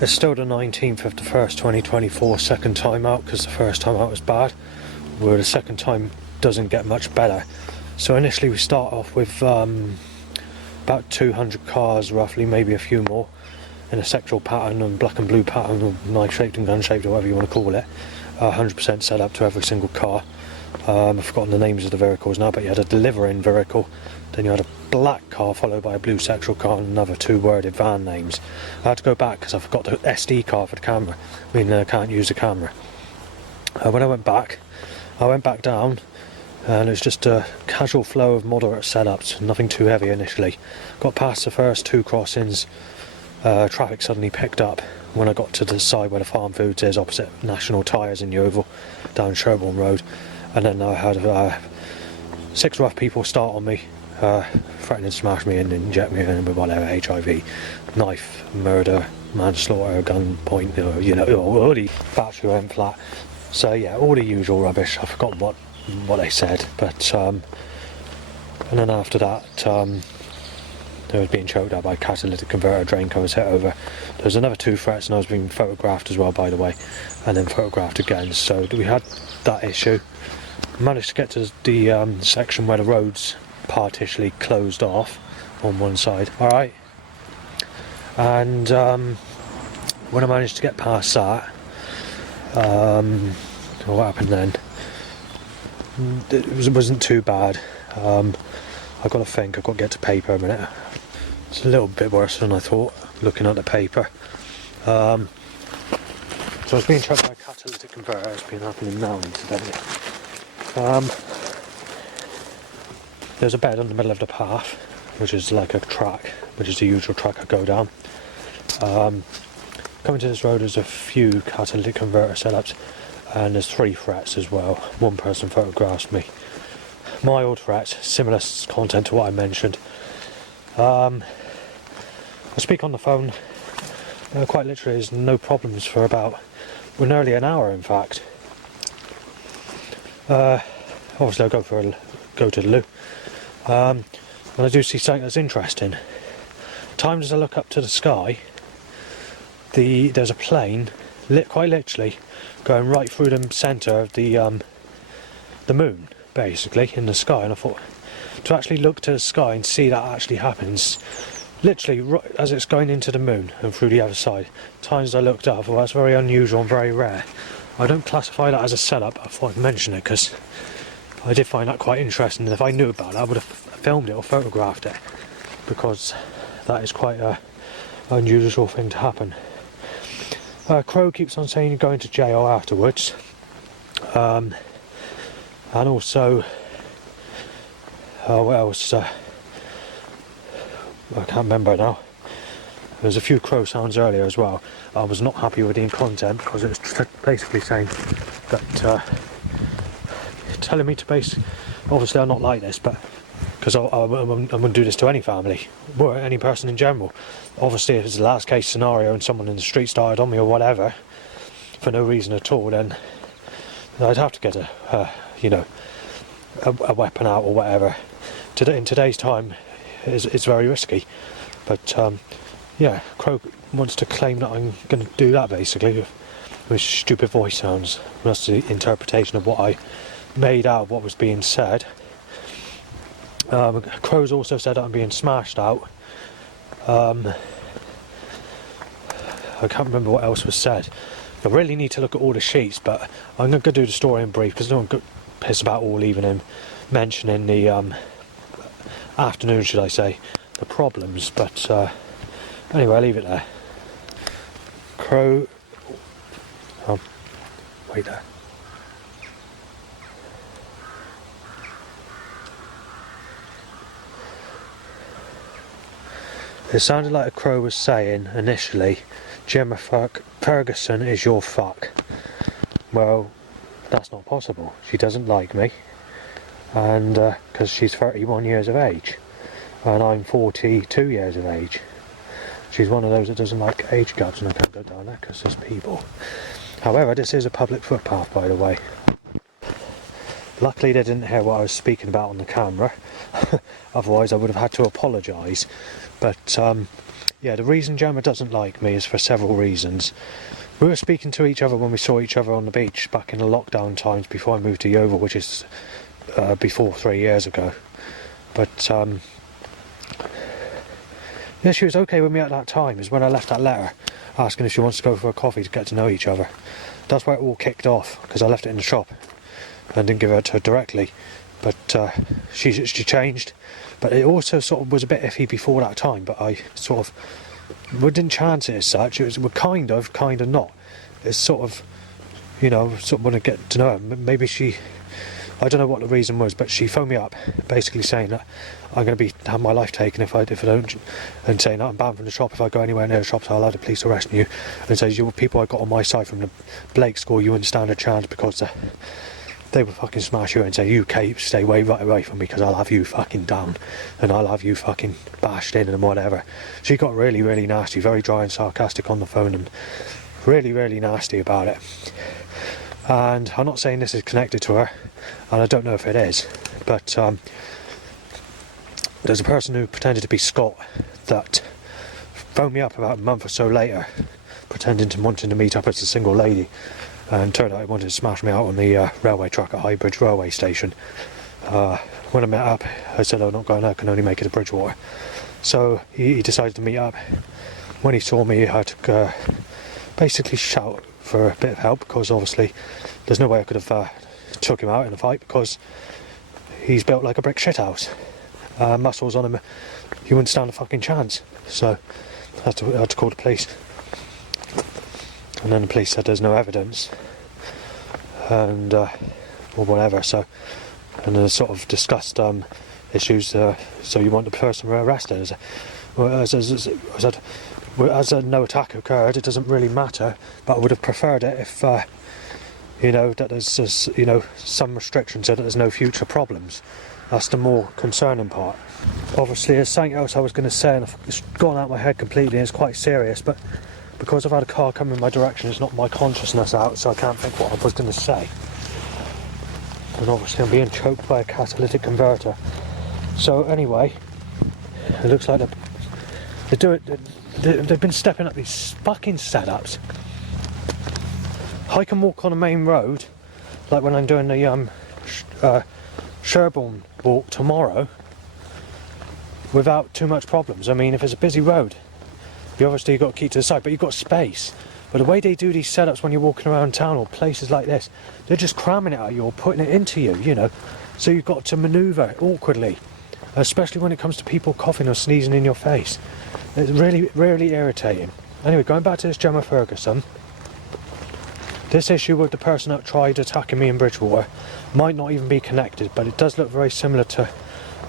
It's still the 19th of the 1st, 2024, second time out, because the first time out was bad, where the second time doesn't get much better. So initially we start off with about 200 cars roughly, maybe a few more, in a sectoral pattern and black and blue pattern, or knife shaped and gun shaped, or whatever you want to call it. 100% set up to every single car. I've forgotten the names of the vehicles now, but you had a delivering vehicle, then you had a black car followed by a blue sectoral car and another two worded van names. I had to go back because I forgot the SD card for the camera, meaning I can't use the camera. When I went back down, and it was just a casual flow of moderate setups, nothing too heavy initially. Got past the first two crossings, traffic suddenly picked up when I got to the side where the farm foods is, opposite National Tyres in Yeovil, down Sherborne Road. And then I had 6 rough people start on me, threatening to smash me and inject me in with whatever, HIV, knife, murder, manslaughter, gunpoint, all the battery went flat. So yeah, all the usual rubbish. I've forgotten what they said, but and then after that, I was being choked out by catalytic converter, drain covers hit over. There was another 2 threats, and I was being photographed as well, by the way, and then photographed again. So we had that issue. Managed to get to the section where the road's partially closed off on one side. Alright. And when I managed to get past that, what happened then? It wasn't too bad. I've got to think, I've got to get to paper a minute. It's a little bit worse than I thought, looking at the paper. So I was being choked by a catalytic converter. It's been happening now incidentally. There's a bed on the middle of the path, which is like a track, which is the usual track I go down. Coming to this road, there's a few catalytic converter setups, and there's 3 threats as well. One person photographs me. Mild threats, similar content to what I mentioned. I speak on the phone, quite literally, there's no problems for nearly an hour in fact. Obviously I'll go to the loo. And I do see something that's interesting. Times as I look up to the sky, there's a plane, quite literally, going right through the centre of the moon, basically, in the sky. And I thought, to actually look to the sky and see that actually happens, literally right as it's going into the moon and through the other side. Times I looked up, well, that's very unusual and very rare. I don't classify that as a setup. I thought I'd mention it because I did find that quite interesting, and if I knew about it I would have filmed it or photographed it, because that is quite an unusual thing to happen. Crow keeps on saying you're going to jail afterwards, and also what else, I can't remember now. There's a few crow sounds earlier as well. I was not happy with the content because it was basically saying that telling me to obviously I'm not like this, but because I wouldn't do this to any family or any person in general. Obviously if it's the last case scenario and someone in the street started on me or whatever for no reason at all, then I'd have to get a weapon out or whatever. In today's time it's very risky, but yeah, Crow wants to claim that I'm going to do that basically with stupid voice sounds. That's the interpretation of what I made out of what was being said. Crow's also said that I'm being smashed out. I can't remember what else was said. I really need to look at all the sheets, but I'm going to do the story in brief because I don't want to piss about all even mentioning the afternoon, should I say, the problems. But anyway, I'll leave it there. Crow. Wait there. It sounded like a crow was saying initially, Gemma Ferguson is your fuck. Well, that's not possible. She doesn't like me, and because she's 31 years of age, and I'm 42 years of age. She's one of those that doesn't like age gaps, and I can't go down there because there's people. However, this is a public footpath, by the way. Luckily they didn't hear what I was speaking about on the camera, otherwise I would have had to apologise. But Yeah, the reason Gemma doesn't like me is for several reasons. We were speaking to each other when we saw each other on the beach back in the lockdown times before I moved to Yeovil, which is before 3 years ago. But yeah, she was okay with me at that time. Is when I left that letter asking if she wants to go for a coffee to get to know each other. That's where it all kicked off, because I left it in the shop and didn't give it to her directly. But she changed. But it also sort of was a bit iffy before that time, but I sort of didn't chance it as such. It was kind of not. It's sort of, you know, sort of want to get to know her. Maybe she, I don't know what the reason was, but she phoned me up basically saying that I'm going to have my life taken if I don't, and saying that I'm banned from the shop if I go anywhere near the shop, so I'll have the police arresting you. And says, you people I got on my side from the Blake school, you wouldn't stand a chance because they would fucking smash you and say, you stay right away from me because I'll have you fucking down and I'll have you fucking bashed in and whatever. She got really, really nasty, very dry and sarcastic on the phone, and really, really nasty about it. And I'm not saying this is connected to her, and I don't know if it is, but there's a person who pretended to be Scott that phoned me up about a month or so later, pretending to wanting to meet up as a single lady. And turned out he wanted to smash me out on the railway track at Highbridge railway station. When I met up, I said, I'm not going there, I can only make it to Bridgewater. So he decided to meet up. When he saw me, I had to basically shout for a bit of help, because obviously there's no way I could have took him out in a fight, because he's built like a brick shithouse. Muscles on him, he wouldn't stand a fucking chance. So I had to call the police. And then the police said there's no evidence, and or whatever. So, and then sort of discussed issues. So you want the person arrested? As no attack occurred, it doesn't really matter. But I would have preferred it if you know, that there's you know, some restrictions so that there's no future problems. That's the more concerning part. Obviously, there's something else I was going to say, and it's gone out of my head completely. And it's quite serious, but because I've had a car come in my direction, it's not my consciousness out, so I can't think what I was going to say. And obviously I'm being choked by a catalytic converter. So anyway, it looks like they've been stepping up these fucking setups. I can walk on a main road, like when I'm doing the Sherborne walk tomorrow, without too much problems. I mean, if it's a busy road, you obviously got to keep to the side, but you've got space. But the way they do these setups when you're walking around town or places like this, they're just cramming it at you or putting it into you, you know. So you've got to manoeuvre awkwardly, especially when it comes to people coughing or sneezing in your face. It's really, really irritating. Anyway, going back to this Gemma Ferguson, this issue with the person that tried attacking me in Bridgewater might not even be connected, but it does look very similar to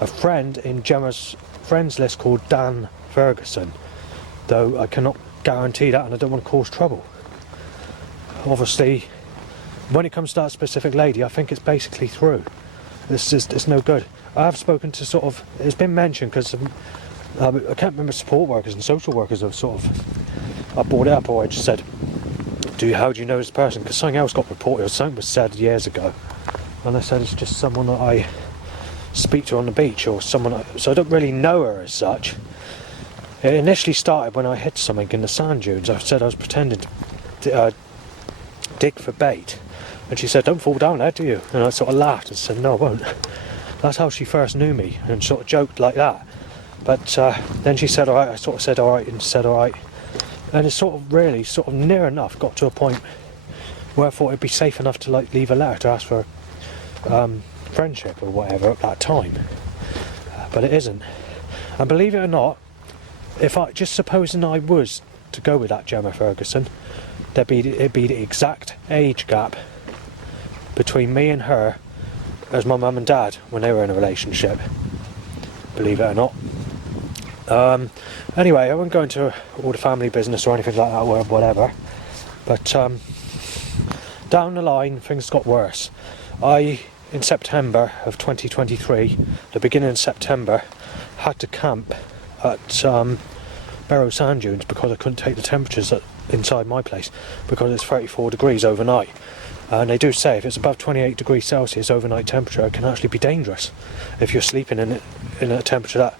a friend in Gemma's friends list called Dan Ferguson. Though I cannot guarantee that, and I don't want to cause trouble. Obviously, when it comes to that specific lady, I think it's basically through. It's no good. I have spoken to sort of, it's been mentioned, because I can't remember, support workers and social workers have sort of, I brought it up, or I just said, how do you know this person? Because something else got reported, or something was said years ago, and I said it's just someone that I speak to on the beach, or someone, so I don't really know her as such. It initially started when I hit something in the sand dunes. I said I was pretending to dig for bait, and she said, don't fall down there, do you? And I sort of laughed and said, no, I won't. That's how she first knew me, and sort of joked like that. But then she said alright, I sort of said alright and said alright, and it sort of really, sort of near enough got to a point where I thought it'd be safe enough to like leave a letter to ask for friendship or whatever at that time. But it isn't. And believe it or not, if I, just supposing I was to go with that Gemma Ferguson, it'd be the exact age gap between me and her as my mum and dad when they were in a relationship. Believe it or not. Anyway, I won't go into all the family business or anything like that or whatever, but down the line things got worse. In September of 2023, the beginning of September, had to camp at Barrow Sand Dunes because I couldn't take the temperatures inside my place because it's 34 degrees overnight. And they do say if it's above 28 degrees Celsius overnight temperature, it can actually be dangerous if you're sleeping in a temperature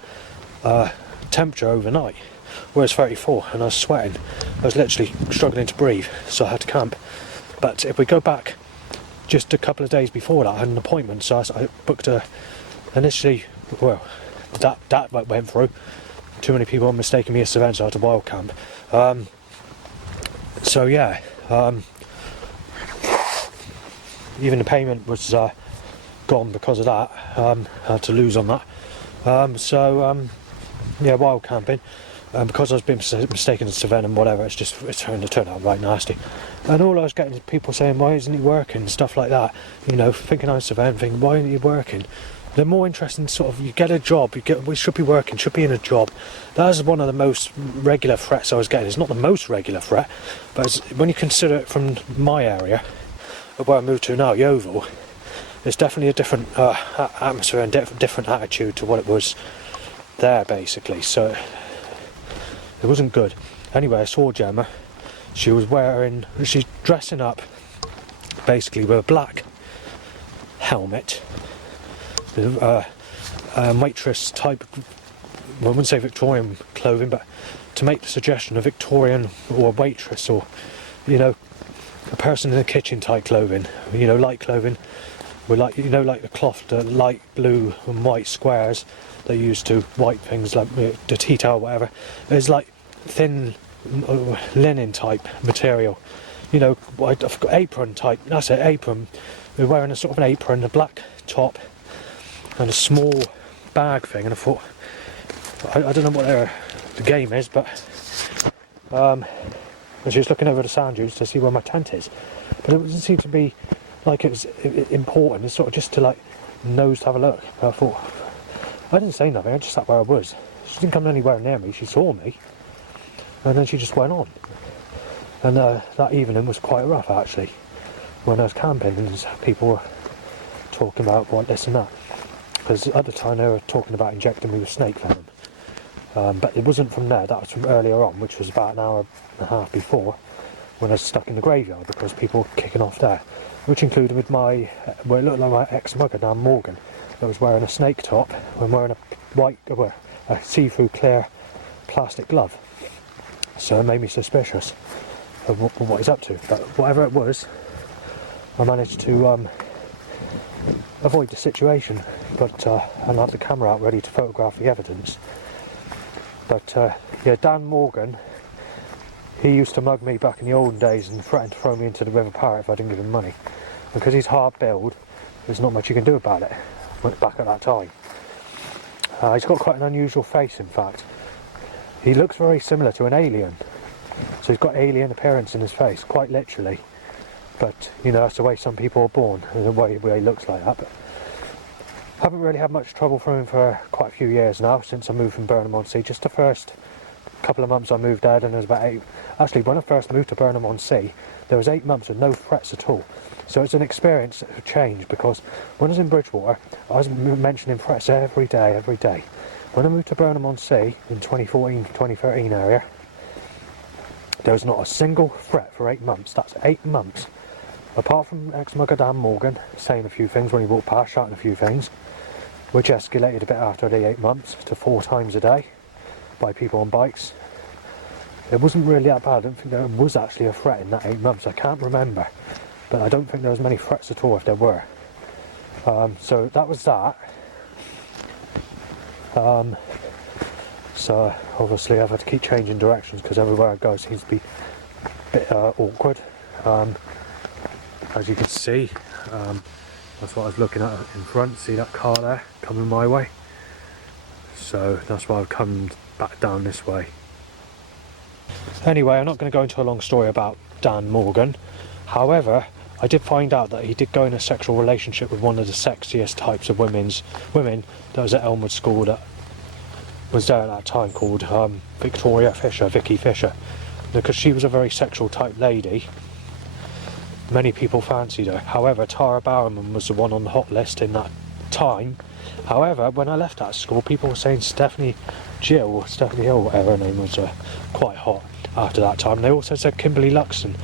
overnight. whereas 34, and I was sweating. I was literally struggling to breathe, so I had to camp. But if we go back just a couple of days before that, I had an appointment, so I booked initially, well, that went through. Too many people mistaking me as Savannah, so I had to wild camp. So yeah, even the payment was gone because of that. I had to lose on that. Yeah, wild camping. Because I was being mistaken as Savannah and whatever, it turned out right nasty. And all I was getting is people saying, why isn't he working, stuff like that. You know, thinking I'm Savannah, thinking, why isn't he working? They're more interested in sort of, you get a job, we should be working, should be in a job. That is one of the most regular threats I was getting. It's not the most regular threat, but when you consider it from my area, where I moved to now, Yeovil, it's definitely a different atmosphere and different attitude to what it was there, basically. So it wasn't good. Anyway, I saw Gemma. She's dressing up basically with a black helmet, waitress type, I wouldn't say Victorian clothing, but to make the suggestion of Victorian or a waitress, or, you know, a person in the kitchen type clothing, you know, light clothing with, like, you know, like the cloth, the light blue and white squares they used to white things, like the tea towel, whatever. It's like thin linen type material, you know. I've got apron type, that's it, apron. We're wearing a sort of an apron, a black top and a small bag thing, and I thought, I don't know what the game is, but and she was looking over the sand dunes to see where my tent is, but it doesn't seem to be like it was important. It's sort of just to, like, nose to have a look. But I thought, I didn't say nothing, I just sat where I was. She didn't come anywhere near me, she saw me, and then she just went on. And that evening was quite rough, actually, when I was camping, and people were talking about what this and that, because at the time they were talking about injecting me with snake venom. But it wasn't from there, that was from earlier on, which was about an hour and a half before, when I was stuck in the graveyard, because people were kicking off there, which included with my, well, it looked like my ex-mugger, Dan Morgan, that was wearing a snake top and wearing a see-through clear plastic glove. So it made me suspicious of what he's up to. But whatever it was, I managed to avoid the situation, but and had the camera out ready to photograph the evidence. But yeah, Dan Morgan, he used to mug me back in the olden days and threaten to throw me into the River Parrett if I didn't give him money. Because he's hard built, there's not much you can do about it back at that time. He's got quite an unusual face, in fact. He looks very similar to an alien. So he's got alien appearance in his face, quite literally. But, you know, that's the way some people are born, the way he looks like that. But I haven't really had much trouble from him for quite a few years now, since I moved from Burnham-on-Sea. Just the first couple of months I moved there, then there was about 8. Actually, when I first moved to Burnham-on-Sea, there was 8 months with no threats at all. So it's an experience of change, because when I was in Bridgewater, I was mentioning threats every day. When I moved to Burnham-on-Sea in 2014, 2013 area, there was not a single threat for 8 months. That's 8 months. Apart from ex-mugger Dan Morgan saying a few things when he walked past, shouting a few things, which escalated a bit after the 8 months to 4 times a day by people on bikes. It wasn't really that bad. I don't think there was actually a threat in that 8 months. I can't remember, but I don't think there was many threats at all if there were. So that was that. So obviously I've had to keep changing directions because everywhere I go seems to be a bit awkward. As you can see, that's what I was looking at in front. See that car there coming my way? So that's why I've come back down this way. Anyway, I'm not going to go into a long story about Dan Morgan. However, I did find out that he did go in a sexual relationship with one of the sexiest types of women that was at Elmwood School that was there at that time, called Vicky Fisher. Because she was a very sexual type lady, many people fancied her. However, Tara Barrowman was the one on the hot list in that time. However, when I left that school, people were saying Stephanie Hill, whatever her name was, quite hot after that time. They also said Kimberly Luxon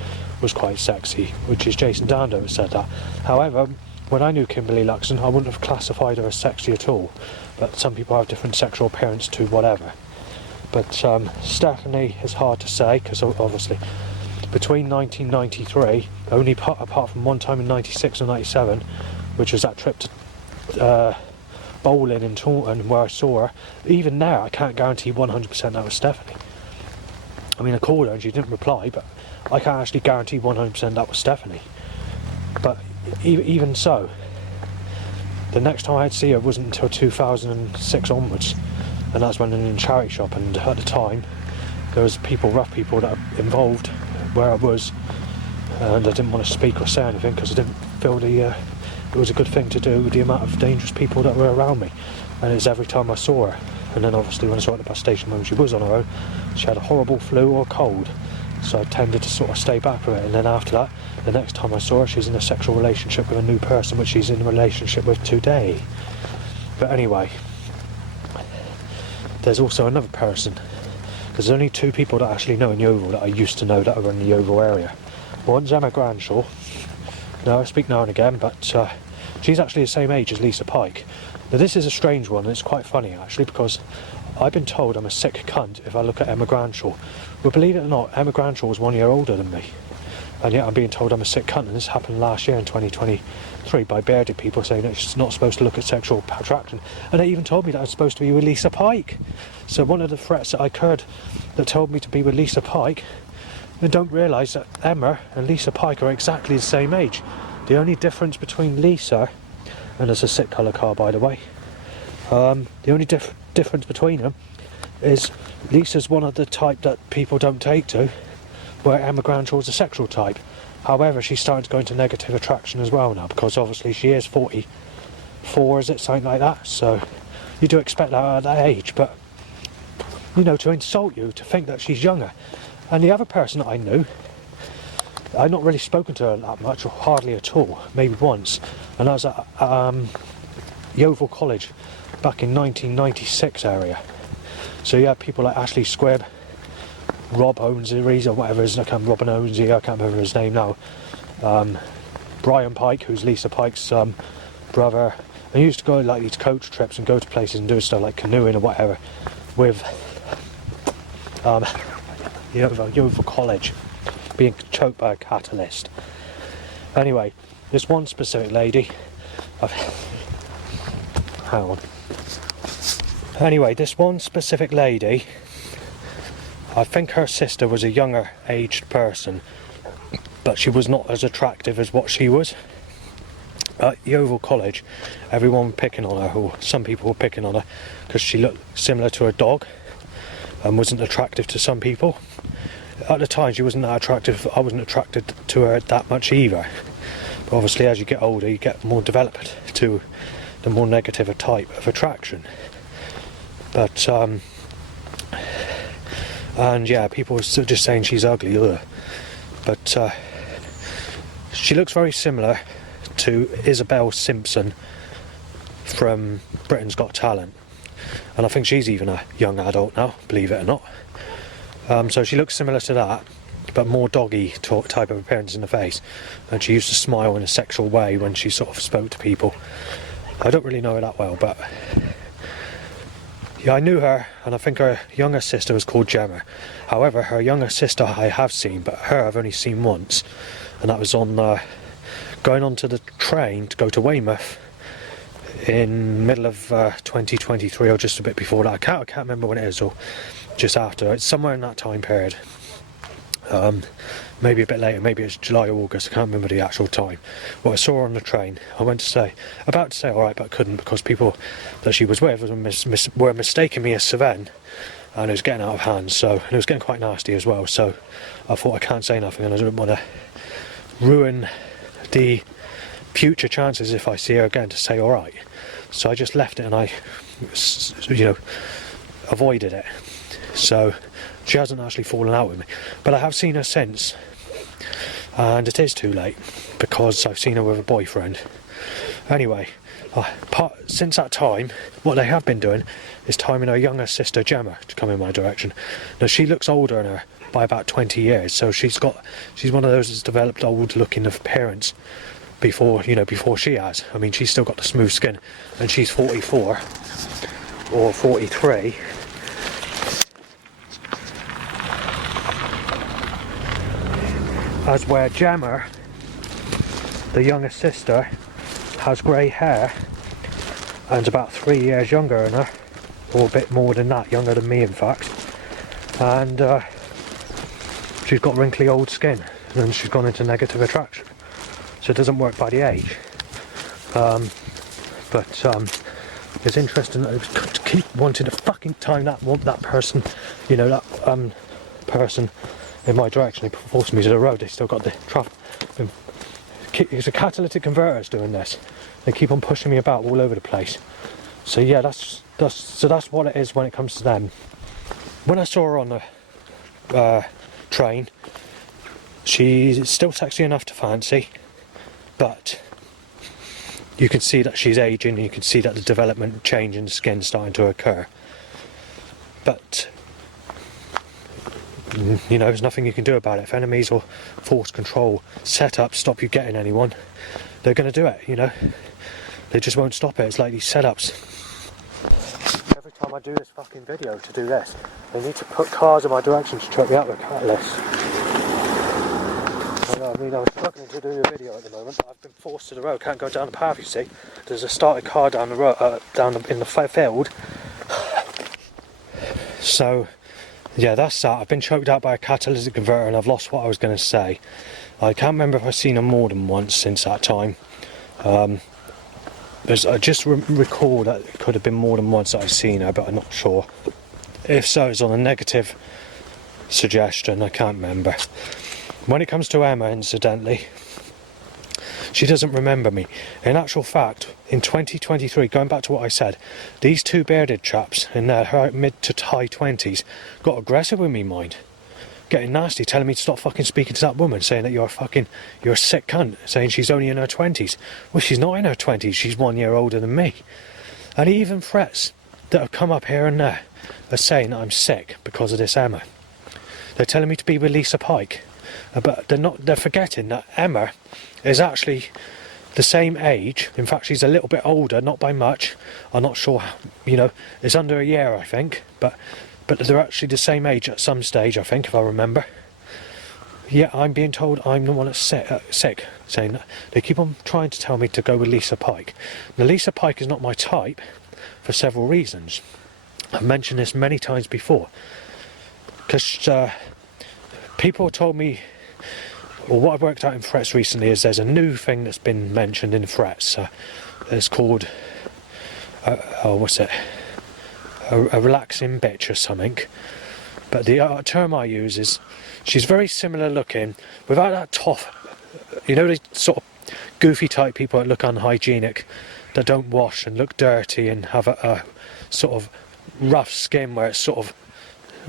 was quite sexy, which is Jason Dando who said that. However, when I knew Kimberly Luxon, I wouldn't have classified her as sexy at all. But some people have different sexual appearance to whatever. But Stephanie is hard to say, because obviously between 1993, only apart from one time in 96 and 97, which was that trip to bowling in Taunton where I saw her, even there I can't guarantee 100% that was Stephanie. I mean, I called her and she didn't reply, but I can't actually guarantee 100% that was Stephanie. But even so, the next time I'd see her wasn't until 2006 onwards, and that's when I was in a charity shop, and at the time there was rough people that were involved where I was, and I didn't want to speak or say anything because I didn't feel it was a good thing to do with the amount of dangerous people that were around me. And it was every time I saw her. And then obviously when I saw her at the bus station when she was on her own, she had a horrible flu or cold, so I tended to sort of stay back from it. And then after that, the next time I saw her, she's in a sexual relationship with a new person which she's in a relationship with today. But anyway, there's also another person, because there's only two people that I actually know in Yeovil that I used to know that are in the Yeovil area. One's Emma Granshaw. Now I speak now and again, but she's actually the same age as Lisa Pike. Now this is a strange one, and it's quite funny actually, because I've been told I'm a sick cunt if I look at Emma Granshaw. But believe it or not, Emma Granshaw was 1 year older than me, and yet I'm being told I'm a sick cunt. And this happened last year in 2023 by bearded people saying that she's not supposed to look at sexual attraction, and they even told me that I was supposed to be with Lisa Pike. So one of the threats that I heard that told me to be with Lisa Pike, they don't realise that Emma and Lisa Pike are exactly the same age. The only difference between Lisa, and it's a sick colour car by the way, the only difference between them is Lisa's one of the type that people don't take to, where Emma Granshaw's a sexual type. However, she's starting to go into negative attraction as well now, because obviously she is 44, is it, something like that, so you do expect that at that age. But you know, to insult you, to think that she's younger. And the other person that I knew, I'd not really spoken to her that much, or hardly at all, maybe once, and I was at Yeovil College back in 1996 area. So you had people like Ashley Squibb, Rob Owensy, or whatever his name, Robin Owensy, I can't remember his name now, Brian Pike, who's Lisa Pike's brother. I used to go like these coach trips and go to places and do stuff like canoeing or whatever with Yeovil College, being choked by a catalyst. Anyway, this one specific lady, this one specific lady, I think her sister was a younger aged person, but she was not as attractive as what she was. At Yeovil College, everyone was picking on her, or some people were picking on her, because she looked similar to a dog and wasn't attractive to some people. At the time she wasn't that attractive, I wasn't attracted to her that much either. But obviously as you get older you get more developed to the more negative type of attraction. But and yeah, people were just saying she's ugly, ugh. But she looks very similar to Isabel Simpson from Britain's Got Talent, and I think she's even a young adult now, believe it or not. So she looks similar to that, but more doggy type of appearance in the face, and she used to smile in a sexual way when she sort of spoke to people. I don't really know her that well, but yeah, I knew her, and I think her younger sister was called Gemma. However, her younger sister I have seen, but her I've only seen once, and that was on going onto the train to go to Weymouth in middle of 2023, or just a bit before that. I can't remember when it is, or just after. It's somewhere in that time period. Maybe a bit later, maybe it's July or August, I can't remember the actual time. Well, I saw her on the train. I went to say, about to say alright, but I couldn't, because people that she was with were mistaking me as Sven, and it was getting out of hand, so, and it was getting quite nasty as well, so I thought I can't say nothing, and I didn't want to ruin the future chances if I see her again to say alright. So I just left it, and I, avoided it. So she hasn't actually fallen out with me, but I have seen her since, and it is too late because I've seen her with a boyfriend. Anyway, since that time, what they have been doing is timing her younger sister Gemma to come in my direction. Now she looks older than her by about 20 years, so she's one of those that's developed old looking appearance before she has. I mean, she's still got the smooth skin, and she's 44 or 43. as where Gemma, the youngest sister, has grey hair and about 3 years younger than her, or a bit more than that, younger than me in fact, and she's got wrinkly old skin and she's gone into negative attraction, so it doesn't work by the age. But it's interesting that I keep wanting to fucking time that person, you know, that person in my direction. They forced me to the road. They still got the traffic. It's a catalytic converters doing this. They keep on pushing me about all over the place. So yeah, that's what it is when it comes to them. When I saw her on the train, she's still sexy enough to fancy, but you can see that she's aging, and you can see that the development change in the skin starting to occur. But you know, there's nothing you can do about it. If enemies or force control setups stop you getting anyone, they're going to do it, you know. They just won't stop it. It's like these setups. Every time I do this fucking video to do this, they need to put cars in my direction to trip me out with catalysts. I mean, I'm struggling to do the video at the moment, but I've been forced to the road. Can't go down the path, you see. There's a started car down the road, in the field. So yeah, that's that. I've been choked out by a catalytic converter and I've lost what I was going to say. I can't remember if I've seen her more than once since that time. I just recall that it could have been more than once that I've seen her, but I'm not sure. If so, it's on a negative suggestion, I can't remember. When it comes to Emma, incidentally, she doesn't remember me. In actual fact, in 2023, going back to what I said, these two bearded chaps in their mid to high 20s got aggressive with me, mind. Getting nasty, telling me to stop fucking speaking to that woman, saying that you're a sick cunt, saying she's only in her 20s. Well, she's not in her 20s, she's 1 year older than me. And even threats that have come up here and there are saying that I'm sick because of this Emma. They're telling me to be with Lisa Pike. But they're forgetting that Emma is actually the same age. In fact, she's a little bit older, not by much. I'm not sure, you know, it's under a year, I think, but they're actually the same age at some stage, I think, if I remember. Yeah, I'm being told I'm the one that's sick, saying that. They keep on trying to tell me to go with Lisa Pike. Now, Lisa Pike is not my type for several reasons. I've mentioned this many times before, because people told me, or what I've worked out in threats recently is there's a new thing that's been mentioned in threats. It's called, what's it? A relaxing bitch or something. But the term I use is, she's very similar looking, without that tough, you know, the sort of goofy type people that look unhygienic, that don't wash and look dirty and have a sort of rough skin where it's sort of,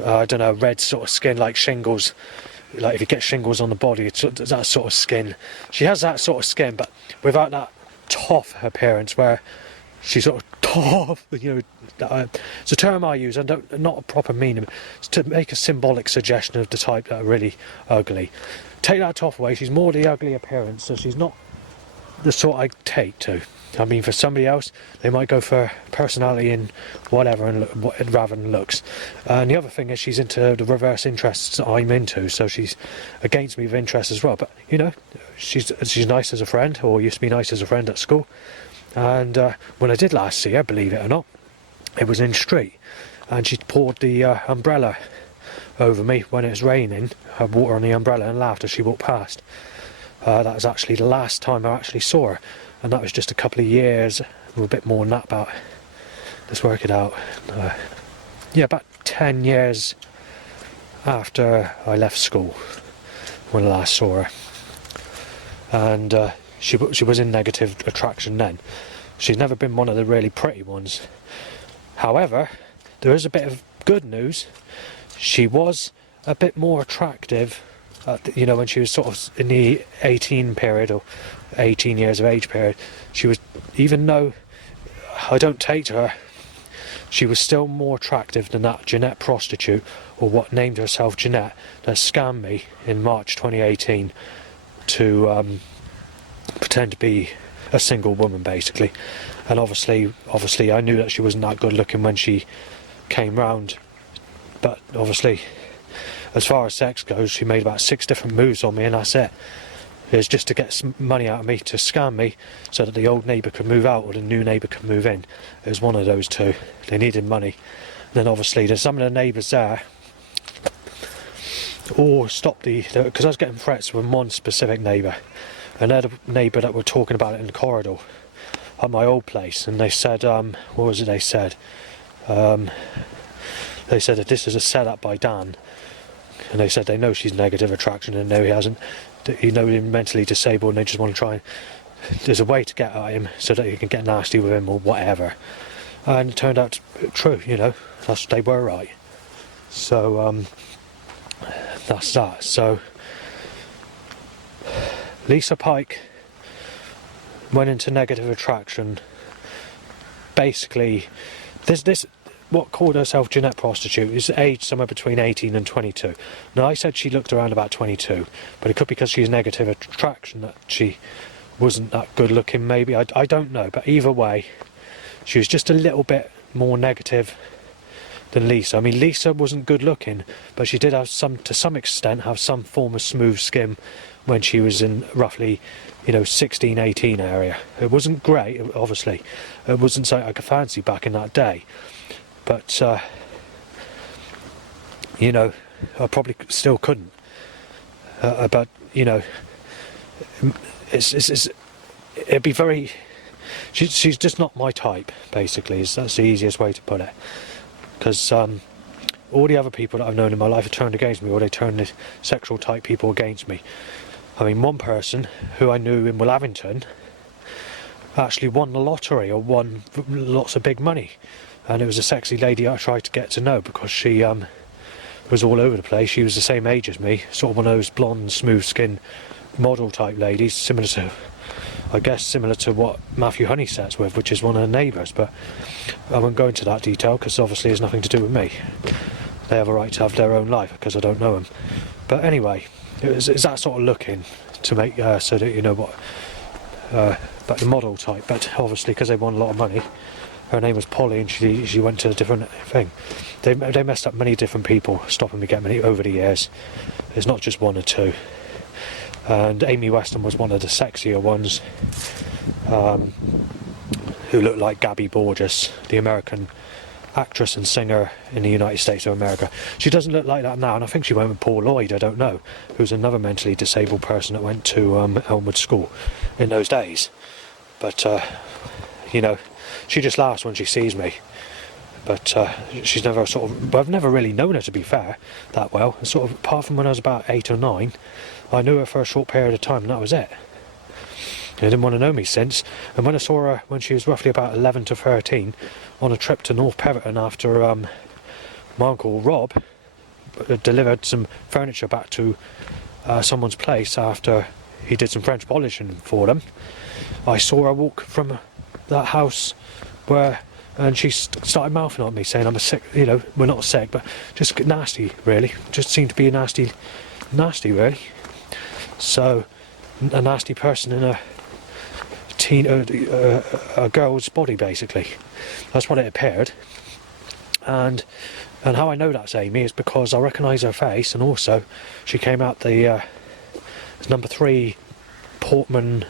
I don't know, red sort of skin like shingles. Like if you get shingles on the body, it's that sort of skin. She has that sort of skin, but without that tough appearance where she's sort of tough, you know. It's a term I use, and not a proper meaning. It's to make a symbolic suggestion of the type that are really ugly. Take that tough away, she's more the ugly appearance, so she's not the sort I take to. I mean, for somebody else, they might go for personality and whatever, and rather than looks. And the other thing is, she's into the reverse interests that I'm into, so she's against me with interest as well. But you know, she's nice as a friend, or used to be nice as a friend at school. And when I did last see her, believe it or not, it was in the street, and she poured the umbrella over me when it was raining. Had water on the umbrella and laughed as she walked past. That was actually the last time I actually saw her. And that was just a couple of years, or a bit more than that, about, let's work it out, yeah, about 10 years after I left school, when I last saw her. And she was in negative attraction then. She's never been one of the really pretty ones. However, there is a bit of good news. She was a bit more attractive, you know, when she was sort of in the 18 period, or 18 years of age period. She was, even though I don't take to her, she was still more attractive than that Jeanette prostitute, or what named herself Jeanette, that scammed me in March 2018 to pretend to be a single woman, basically. And obviously I knew that she wasn't that good looking when she came round, but obviously as far as sex goes, she made about 6 different moves on me, and that's it. It's just to get some money out of me, to scam me, so that the old neighbour could move out or the new neighbour could move in. It was one of those two. They needed money. And then obviously there's some of the neighbours there all stopped because I was getting threats from one specific neighbour. Another neighbour that were talking about it in the corridor at my old place, and they said, what was it they said? They said that this is a setup by Dan, and they said they know she's negative attraction and know he hasn't. You know he's mentally disabled, and they just want to try and there's a way to get at him so that you can get nasty with him or whatever. And it turned out true, you know, they were right. So that's that. So Lisa Pike went into negative attraction. Basically, this what called herself Jeanette Prostitute is aged somewhere between 18 and 22. Now, I said she looked around about 22, but it could be because she's negative attraction that she wasn't that good looking, maybe. I don't know, but either way, she was just a little bit more negative than Lisa. I mean, Lisa wasn't good looking, but she did have to some extent, have some form of smooth skin when she was in roughly, you know, 16, 18 area. It wasn't great, obviously. It wasn't something I could fancy back in that day. But, you know, I probably still couldn't. But, you know, it'd be very... She's just not my type, basically. That's the easiest way to put it. Because all the other people that I've known in my life have turned against me, or they turned the sexual type people against me. I mean, one person who I knew in Willavington actually won the lottery, or won lots of big money. And it was a sexy lady I tried to get to know, because she was all over the place. She was the same age as me, sort of one of those blonde, smooth-skinned model type ladies, similar to what Matthew Honeysett's with, which is one of the neighbours. But I won't go into that detail, because obviously it's nothing to do with me. They have a right to have their own life, because I don't know them. But anyway, it's that sort of looking to make so that you know what, but the model type. But obviously, because they won a lot of money, her name was Polly, and she went to a different thing. They messed up many different people, stopping me getting money over the years. It's not just one or two. And Amy Weston was one of the sexier ones, who looked like Gabby Borges, the American actress and singer in the United States of America. She doesn't look like that now, and I think she went with Paul Lloyd, I don't know, who's another mentally disabled person that went to Elmwood School in those days. But, you know, she just laughs when she sees me. But she's never but I've never really known her, to be fair, that well. Sort of, apart from when I was about 8 or 9, I knew her for a short period of time, and that was it. She didn't want to know me since. And when I saw her when she was roughly about 11 to 13, on a trip to North Peverton after my uncle Rob delivered some furniture back to someone's place after he did some French polishing for them, I saw her walk from that house and she started mouthing at me, saying I'm a sick, you know, we're not sick, but just nasty, really. Just seemed to be a nasty, really. So, a nasty person in a girl's body, basically. That's what it appeared. And how I know that's Amy is because I recognise her face, and also she came out the number 3 Portman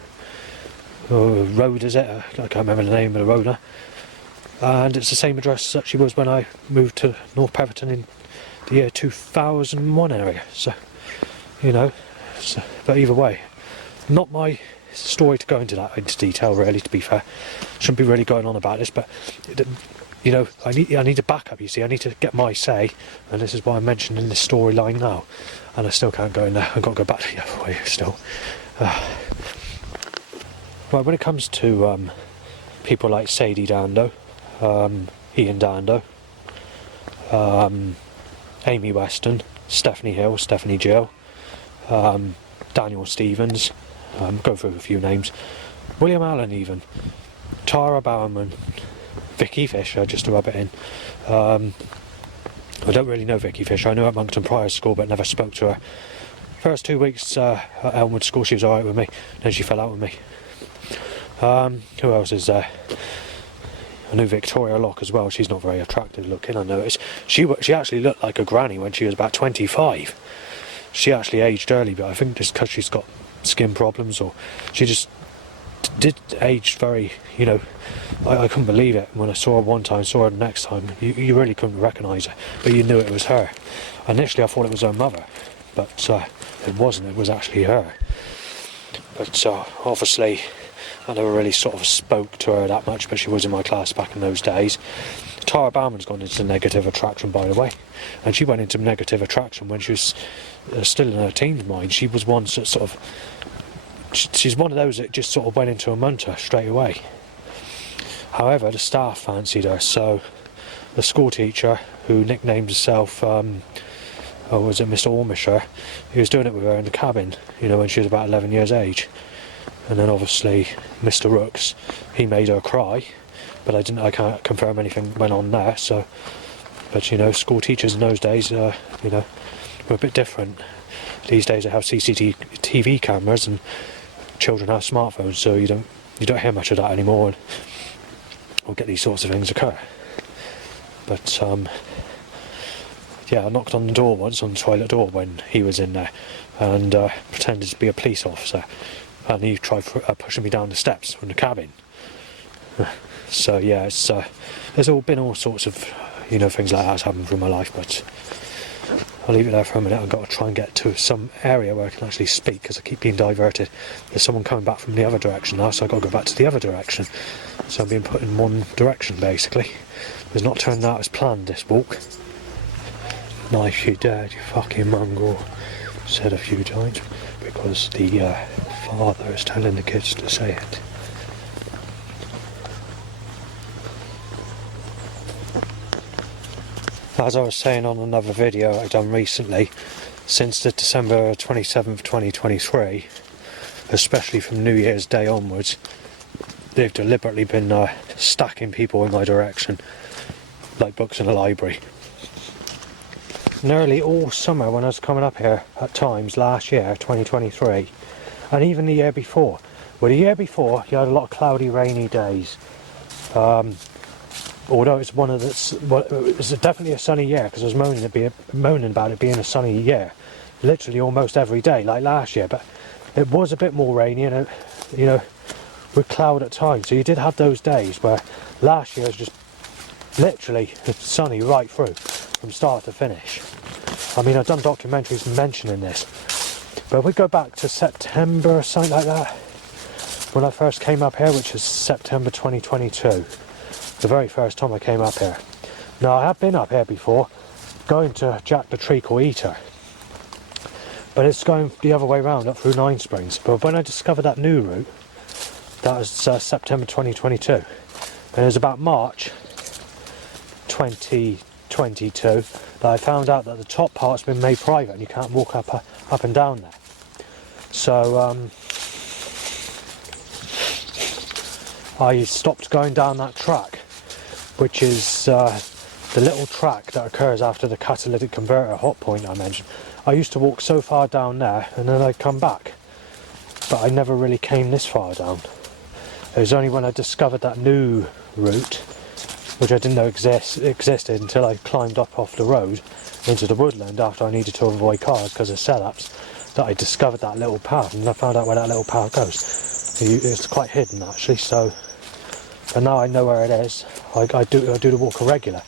Road, is it? I can't remember the name of the road now. And it's the same address that she was when I moved to North Peverton in the year 2001 area. So, you know, but either way, not my story to go into detail, really, to be fair. Shouldn't be really going on about this, but you know, I need to back up, you see. I need to get my say, and this is why I'm mentioning this storyline now. And I still can't go in there. I've got to go back the other way still. Right, when it comes to people like Sadie Dando, Ian Dando, Amy Weston, Stephanie Hill, Stephanie Jill, Daniel Stevens, go through a few names, William Allen even, Tara Bowerman, Vicky Fisher, just to rub it in. I don't really know Vicky Fisher. I knew her at Monkton Prior School, but never spoke to her. First 2 weeks at Elmwood School, she was alright with me, then she fell out with me. Who else is there? I knew Victoria Locke as well. She's not very attractive looking, I noticed. She actually looked like a granny when she was about 25. She actually aged early, but I think just because she's got skin problems, or she just did age very, you know, I couldn't believe it when I saw her one time, saw her the next time. You really couldn't recognise her, but you knew it was her. Initially I thought it was her mother, but it wasn't, it was actually her. But obviously I never really sort of spoke to her that much, but she was in my class back in those days. Tara Bauman's gone into negative attraction, by the way, and she went into negative attraction when she was still in her teens mind. She was one that sort of, she's one of those that just sort of went into a munter straight away. However, the staff fancied her, so the school teacher, who nicknamed herself, was it Mr. Ormisher, he was doing it with her in the cabin, you know, when she was about 11 years age. And then obviously Mr. Rooks, he made her cry, but I can't confirm anything went on there. So, but you know, school teachers in those days, you know, were a bit different. These days they have CCTV cameras and children have smartphones, so you don't hear much of that anymore, and or get these sorts of things occur. But yeah, I knocked on the door once, on the toilet door, when he was in there, and pretended to be a police officer, and he tried pushing me down the steps from the cabin. So yeah, it's there's been all sorts of, you know, things like that happened through my life, but I'll leave it there for a minute. I've got to try and get to some area where I can actually speak, because I keep being diverted. There's someone coming back from the other direction now, so I've got to go back to the other direction. So I'm being put in one direction, basically. It's not turned out as planned, this walk. Knife you dead, you fucking mongrel, said a few times, because the father is telling the kids to say it. As I was saying on another video I done recently, since the December 27th, 2023, especially from New Year's Day onwards, they've deliberately been stacking people in my direction, like books in a library. Nearly all summer when I was coming up here at times last year, 2023, and even the year before. Well, the year before you had a lot of cloudy, rainy days. Although it's one of the, well, it was definitely a sunny year, because I was moaning about it being a sunny year, literally almost every day, like last year. But it was a bit more rainy, and you know, with cloud at times. So you did have those days where last year was just literally sunny right through, from start to finish. I mean, I've done documentaries mentioning this, but if we go back to September or something like that, when I first came up here, which is September 2022. The very first time I came up here. Now, I have been up here before, going to Jack the Treacle Eater, but it's going the other way round, up through Nine Springs. But when I discovered that new route, that was September 2022, and it was about March 2022 that I found out that the top part's been made private and you can't walk up and down there. So I stopped going down that track, which is the little track that occurs after the catalytic converter hot point I mentioned. I used to walk so far down there and then I'd come back, but I never really came this far down. It was only when I discovered that new route, which I didn't know existed until I climbed up off the road into the woodland after I needed to avoid cars because of setups, that I discovered that little path, and I found out where that little path goes. It's quite hidden actually, so. And now I know where it is. I do the walk regular.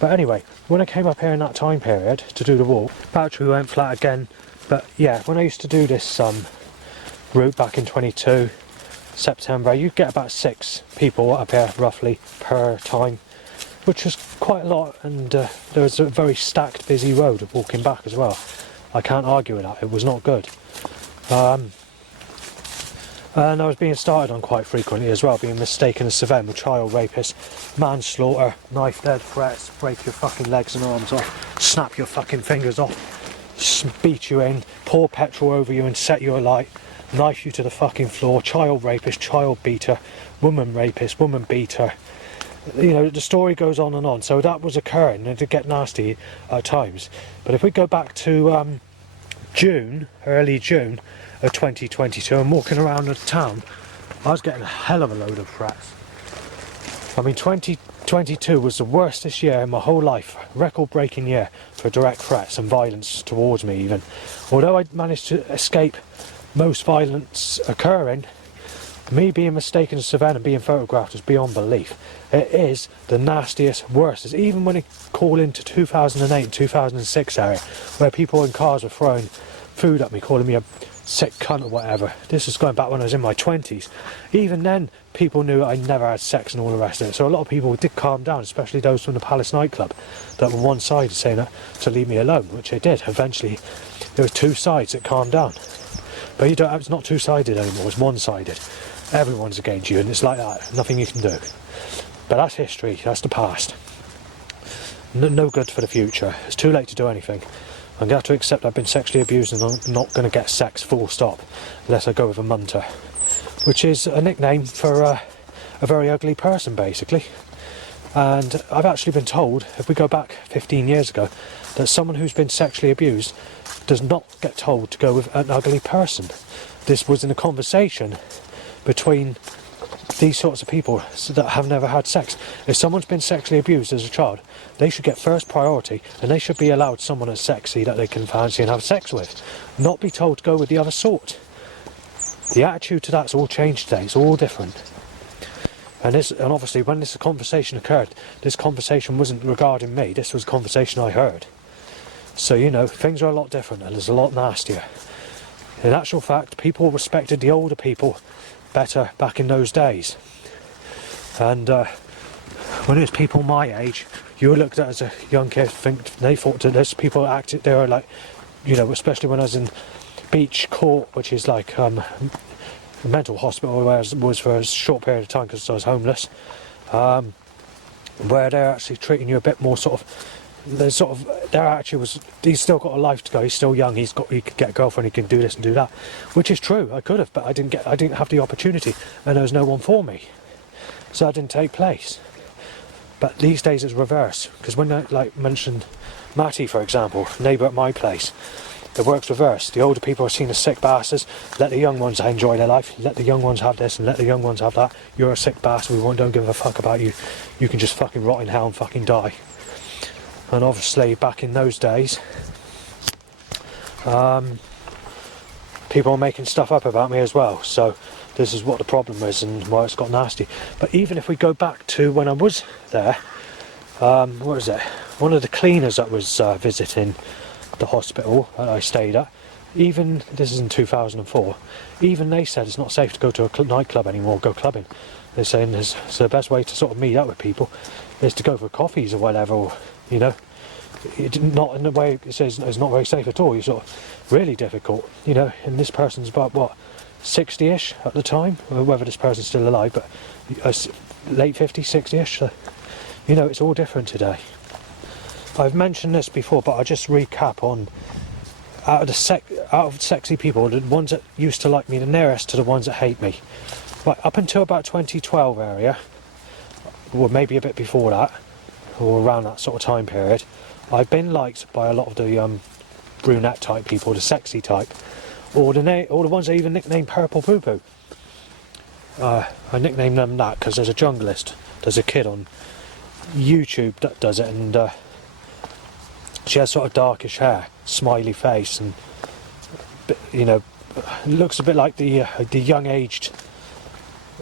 But anyway, when I came up here in that time period to do the walk, battery went flat again. But yeah, when I used to do this route back in 22 September, you'd get about 6 people up here roughly per time, which was quite a lot. And there was a very stacked, busy road of walking back as well. I can't argue with that. It was not good. And I was being started on quite frequently as well, being mistaken as Savem, a child rapist, manslaughter, knife dead threats, break your fucking legs and arms off, snap your fucking fingers off, beat you in, pour petrol over you and set you alight, knife you to the fucking floor, child rapist, child beater, woman rapist, woman beater. You know, the story goes on and on. So that was occurring, and it did get nasty at times. But if we go back to June, early June, of 2022, and walking around the town, I was getting a hell of a load of threats. I mean, 2022 was the worst this year in my whole life. Record-breaking year for direct threats and violence towards me even. Although I managed to escape most violence occurring, me being mistaken as Savannah and being photographed is beyond belief. It is the nastiest, worst. Even when it called into 2008 and 2006 area, where people in cars were throwing food at me, calling me a sick cunt or whatever. This was going back when I was in my 20s. Even then, people knew I never had sex and all the rest of it. So a lot of people did calm down, especially those from the Palace nightclub, that were one-sided, saying that to leave me alone, which they did. Eventually, there was two sides that calmed down. But you don't. It's not two-sided anymore. It's one-sided. Everyone's against you, and it's like that. Nothing you can do. But that's history. That's the past. No good for the future. It's too late to do anything. I'm going to have to accept I've been sexually abused and I'm not going to get sex full stop unless I go with a munter, which is a nickname for a very ugly person basically. And I've actually been told, if we go back 15 years ago, that someone who's been sexually abused does not get told to go with an ugly person. This was in a conversation between these sorts of people that have never had sex. If someone's been sexually abused as a child, they should get first priority and they should be allowed someone as sexy that they can fancy and have sex with, not be told to go with the other sort. The attitude to that's all changed today. It's all different. And obviously when this conversation occurred, this conversation wasn't regarding me, this was a conversation I heard. So, you know, things are a lot different and it's a lot nastier. In actual fact, people respected the older people better back in those days. And when it was people my age, you were looked at as a young kid, they thought that those people acted, they were like, you know, especially when I was in Beach Court, which is like a mental hospital where I was for a short period of time because I was homeless, where they're actually treating you a bit more their attitude was, he's still got a life to go, he's still young, he could get a girlfriend, he can do this and do that, which is true, I could have, but I didn't have the opportunity, and there was no one for me, so that didn't take place. But these days it's reverse, because when I mentioned Matty, for example, neighbour at my place, it works reverse. The older people are seen as sick bastards. Let the young ones enjoy their life. Let the young ones have this and let the young ones have that. You're a sick bastard, don't give a fuck about you. You can just fucking rot in hell and fucking die. And obviously back in those days, people are making stuff up about me as well. So this is what the problem is and why it's got nasty. But even if we go back to when I was there, what was it? One of the cleaners that was visiting the hospital that I stayed at, even, this is in 2004, even they said it's not safe to go to a nightclub anymore, go clubbing. They're saying so the best way to sort of meet up with people is to go for coffees or whatever, or, you know, not in the way it says it's not very safe at all. You're sort of really difficult, you know, and this person's about, what, 60-ish at the time, or whether this person's still alive, but late 50s, 60-ish, so, you know, it's all different today. I've mentioned this before, but I'll just recap on out of sexy people, the ones that used to like me the nearest to the ones that hate me. Right, up until about 2012 area, or maybe a bit before that, or around that sort of time period, I've been liked by a lot of the brunette type people, the sexy type, or the ones that even nicknamed Purple Poo Poo. I nicknamed them that because there's a junglist, there's a kid on YouTube that does it, and she has sort of darkish hair, smiley face, and, you know, looks a bit like the young aged,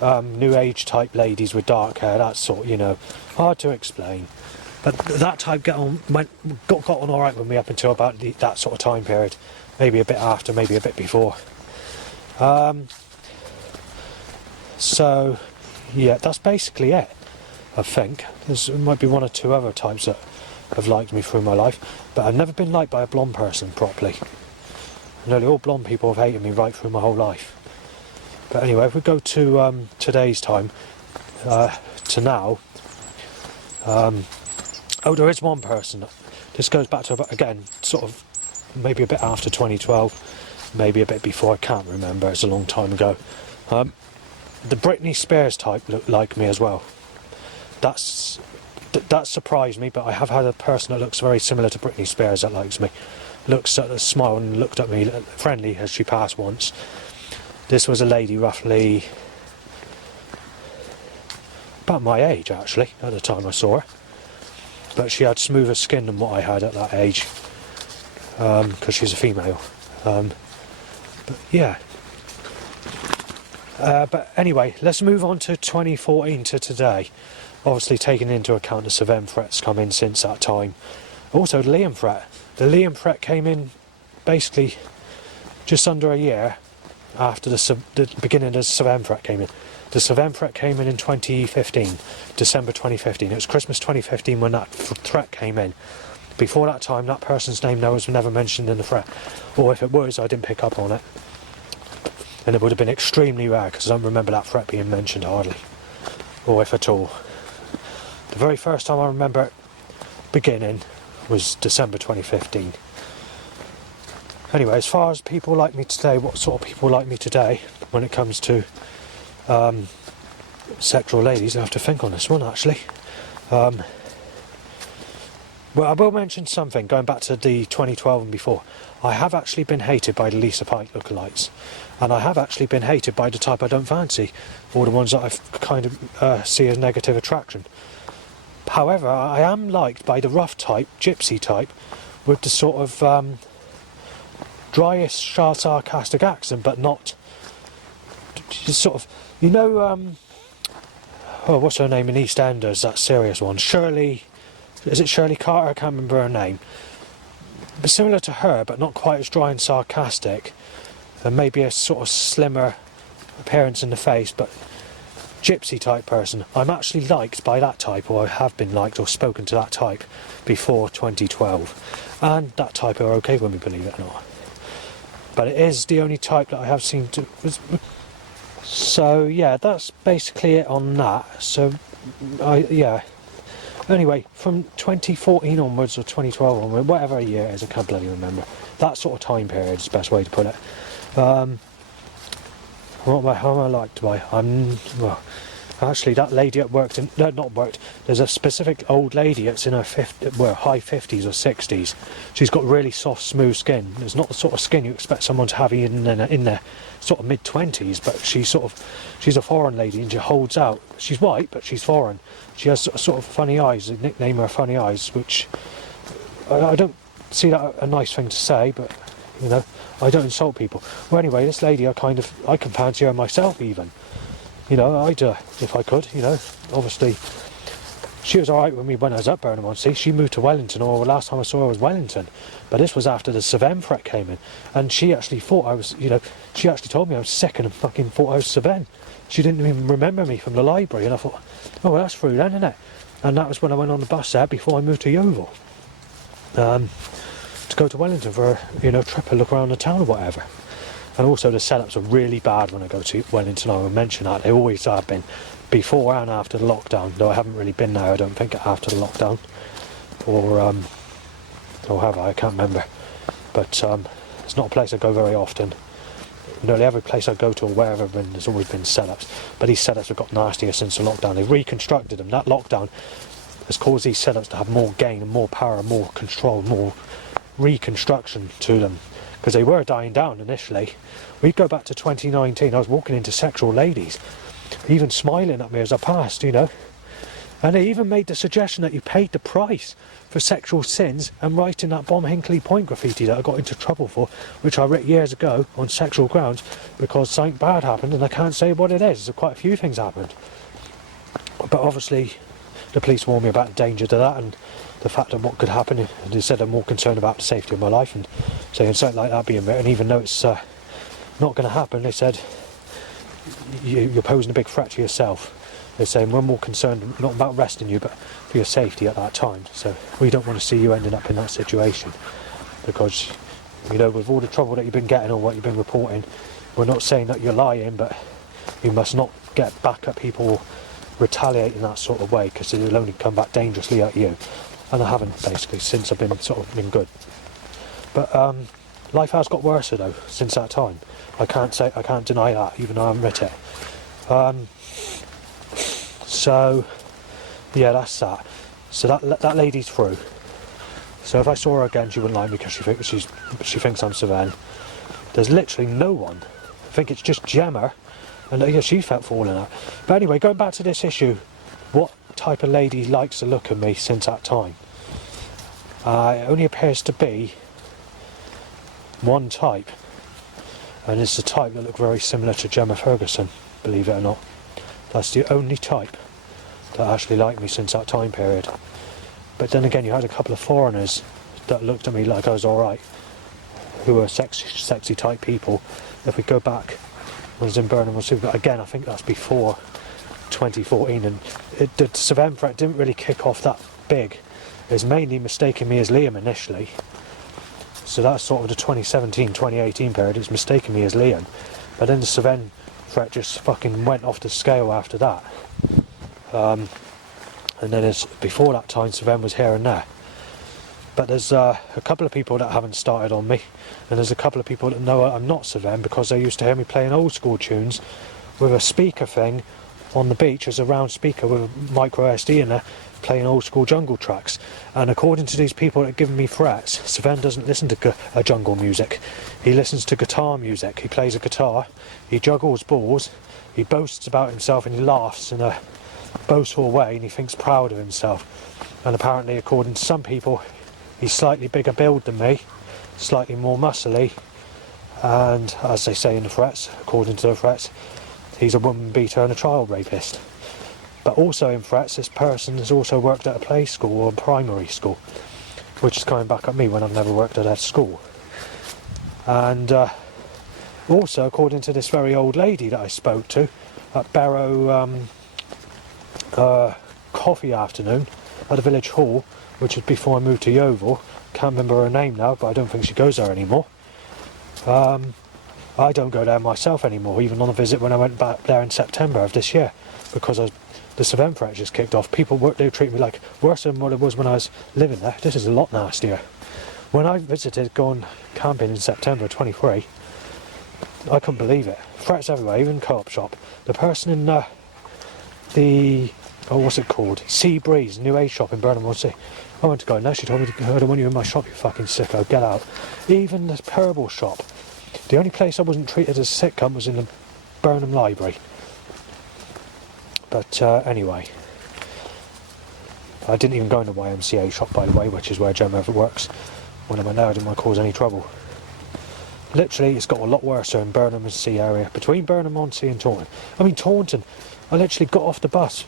new age type ladies with dark hair, that sort, you know, hard to explain. But that type got on alright with me up until about that sort of time period, maybe a bit after, maybe a bit before. So, yeah, that's basically it, I think. There might be one or two other types that have liked me through my life, but I've never been liked by a blonde person properly. Nearly all blonde people have hated me right through my whole life. But anyway, if we go to today's time, to now, oh, there is one person. This goes back to, again, sort of maybe a bit after 2012, maybe a bit before, I can't remember, it's a long time ago. The Britney Spears type looked like me as well. That surprised me, but I have had a person that looks very similar to Britney Spears that likes me. Looks at a smile and looked at me friendly as she passed once. This was a lady roughly about my age actually at the time I saw her, but she had smoother skin than what I had at that age, because she's a female. But yeah. But anyway, let's move on to 2014 to today. Obviously taking into account the Cevennes threats come in since that time. Also the Liam threat. The Liam threat came in basically just under a year after the beginning of the Cevennes threat came in. The Cevennes threat came in 2015, December 2015. It was Christmas 2015 when that threat came in. Before that time, that person's name was never mentioned in the threat. Or if it was, I didn't pick up on it. And it would have been extremely rare, because I don't remember that threat being mentioned hardly. Or if at all. The very first time I remember it beginning was December 2015. Anyway, as far as people like me today, what sort of people like me today when it comes to sexual ladies, I have to think on this one actually. Well, I will mention something, going back to the 2012 and before. I have actually been hated by the Lisa Pike lookalikes. And I have actually been hated by the type I don't fancy, or the ones that I kind of see as negative attraction. However, I am liked by the rough type, gypsy type, with the sort of dryish, sarcastic accent, but not just sort of, you know, oh, what's her name in EastEnders, that serious one? Shirley, is it Shirley Carter? I can't remember her name. But similar to her, but not quite as dry and sarcastic, and maybe a sort of slimmer appearance in the face, but gypsy type person. I'm actually liked by that type, or I have been liked or spoken to that type before 2012. And that type are okay with me, believe it or not. But it is the only type that I have seen to... So yeah, that's basically it on that. So, yeah. Anyway, from 2014 onwards, or 2012 onwards, whatever year it is, I can't bloody remember. That sort of time period is the best way to put it. How am I liked by? Well, actually that lady that worked in, no, not worked, there's a specific old lady that's in her high 50s or 60s. She's got really soft, smooth skin. It's not the sort of skin you expect someone to have in their sort of mid-20s, but she's a foreign lady and she holds out. She's white, but she's foreign. She has sort of funny eyes, they nickname her Funny Eyes, which I don't see that a nice thing to say, but you know, I don't insult people. Well, anyway, this lady, I can fancy her myself even. You know, I'd, if I could, you know, obviously. She was alright with me when I was up Burnham-on-Sea. She moved to Wellington, or the last time I saw her was Wellington. But this was after the Cevennes threat came in. And she actually thought I was, you know, she actually told me I was sick and fucking thought I was Cevennes. She didn't even remember me from the library, and I thought, oh, well, that's through then, isn't it? And that was when I went on the bus there before I moved to Yeovil. To go to Wellington for, you know, a trip and look around the town or whatever. And also the setups are really bad when I go to Wellington. I will mention that. They always have been, before and after the lockdown, though I haven't really been there, I don't think, after the lockdown. Or have I can't remember. But it's not a place I go very often. Nearly every place I go to or wherever I've been, there's always been setups. But these setups have got nastier since the lockdown. They've reconstructed them. That lockdown has caused these setups to have more gain and more power, more control, more reconstruction to them, because they were dying down initially. We go back to 2019, I was walking into sexual ladies, even smiling at me as I passed, you know, and they even made the suggestion that you paid the price for sexual sins and writing that Bomb Hinkley Point graffiti that I got into trouble for, which I wrote years ago on sexual grounds because something bad happened and I can't say what it is. So quite a few things happened, but obviously the police warned me about the danger to that and the fact of what could happen. And they said I'm more concerned about the safety of my life, and saying something like that being written, even though it's not going to happen, they said you're posing a big threat to yourself. They're saying we're more concerned not about arresting you but for your safety at that time, so we don't want to see you ending up in that situation, because you know, with all the trouble that you've been getting or what you've been reporting, we're not saying that you're lying, but you must not get back at people, retaliate in that sort of way, because it'll only come back dangerously at you. And I haven't, basically, since I've been good. But life has got worse though since that time. I can't deny that, even though I haven't writ it. So yeah, that's that. So that lady's through. So if I saw her again, she wouldn't like me because she thinks I'm Cevennes. There's literally no one. I think it's just Gemma, and yeah, she felt falling out. But anyway, going back to this issue what type of lady likes the look of me since that time. It only appears to be one type, and it's the type that looked very similar to Gemma Ferguson, believe it or not. That's the only type that actually liked me since that time period. But then again, you had a couple of foreigners that looked at me like I was alright, who were sexy type people. If we go back when I was in Burnham on Super, again I think that's before 2014, and the Savenne threat didn't really kick off that big. It was mainly mistaking me as Liam initially. So that's sort of the 2017-2018 period, it's mistaking me as Liam. But then the Savenne threat just fucking went off the scale after that. And then before that time, Savenne was here and there. But there's a couple of people that haven't started on me, and there's a couple of people that know I'm not Savenne because they used to hear me playing old school tunes with a speaker thing on the beach as a round speaker with a micro SD in there, playing old school jungle tracks. And according to these people that are giving me threats, Savenne doesn't listen to jungle music. He listens to guitar music. He plays a guitar, he juggles balls, he boasts about himself, and he laughs in a boastful way, and he thinks proud of himself. And apparently, according to some people, he's slightly bigger build than me, slightly more muscly, and as they say in the threats, according to the threats, he's a woman beater and a child rapist. But also in threats, this person has also worked at a play school or a primary school, which is coming back at me when I've never worked at that school. And also, according to this very old lady that I spoke to at Barrow coffee afternoon at the village hall, which was before I moved to Yeovil, can't remember her name now, but I don't think she goes there anymore. I don't go there myself anymore, even on a visit when I went back there in September of this year, because the Savenne threat just kicked off. People they treat me like worse than what it was when I was living there. This is a lot nastier. When I visited going camping in September 23, I couldn't believe it. Threats everywhere, even co-op shop. The person in what's it called? Sea Breeze, New Age shop in Burnham on Sea. I went to go in there, she told me, I don't want you in my shop, you fucking sicko, get out. Even the Purble shop. The only place I wasn't treated as a sick cunt was in the Burnham Library. But anyway, I didn't even go in the YMCA shop, by the way, which is where Gemma works. When I went there, I didn't want to cause any trouble. Literally, it's got a lot worse in Burnham and Sea area, between Burnham on Sea and Taunton. I mean, Taunton, I literally got off the bus.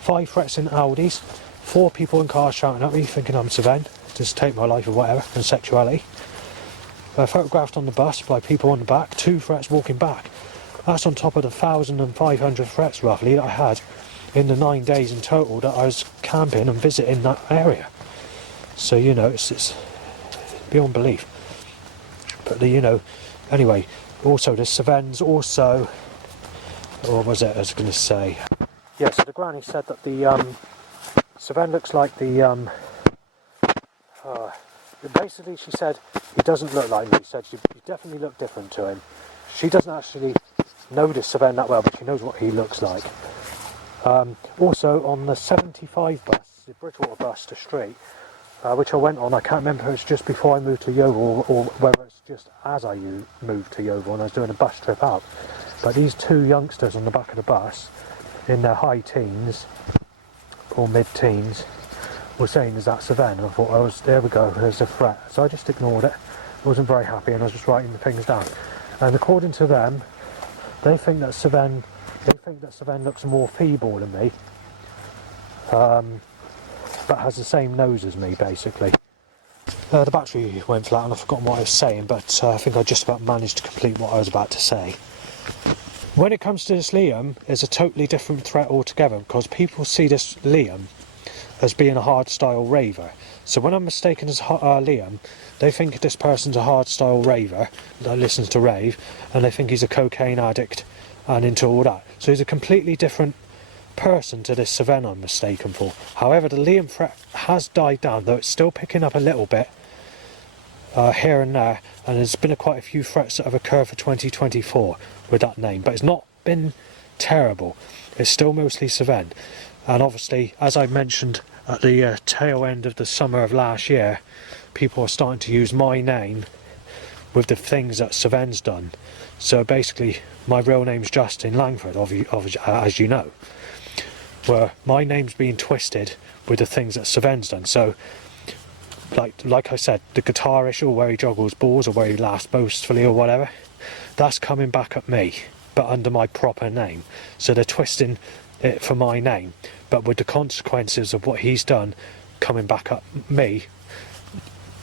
5 threats in Audis, 4 people in cars shouting at me, thinking I'm Savenne, just take my life or whatever, and sexuality. Photographed on the bus by people on the back, 2 threats walking back. That's on top of the 1,500 threats roughly that I had in the 9 days in total that I was camping and visiting that area. So, you know, it's beyond belief. But, anyway, also the Savennes also, what was it I was going to say? Yeah, so the granny said that the Savenne looks like the, basically she said he doesn't look like me. She said you definitely look different to him. She doesn't actually know this Savenne that well, but she knows what he looks like. Also on the 75 bus, the Bridgewater bus to Street, which I went on, I can't remember if it was just before I moved to Yeovil or whether it's just as I moved to Yeovil and I was doing a bus trip out. But these 2 youngsters on the back of the bus, in their high teens or mid-teens, were saying, is that Savenne? And I thought, there we go, there's a threat. So I just ignored it. I wasn't very happy and I was just writing the things down. And according to them, they think that Savenne looks more feeble than me, but has the same nose as me, basically. The battery went flat and I've forgotten what I was saying, but I think I just about managed to complete what I was about to say. When it comes to this Liam, it's a totally different threat altogether, because people see this Liam as being a hard-style raver. So when I'm mistaken as Liam, they think this person's a hardstyle raver that listens to rave, and they think he's a cocaine addict and into all that. So he's a completely different person to this Savenne I'm mistaken for. However, the Liam threat has died down, though it's still picking up a little bit here and there, and there's been quite a few threats that have occurred for 2024 with that name, but it's not been terrible. It's still mostly Savenne. And obviously, as I mentioned at the tail end of the summer of last year, people are starting to use my name with the things that Saven's done. So basically, my real name's Justin Langford, as you know, where my name's being twisted with the things that Saven's done. So, like I said, the guitar issue, where he juggles balls, or where he laughs boastfully, or whatever, that's coming back at me, but under my proper name. So they're twisting it for my name, but with the consequences of what he's done coming back at me,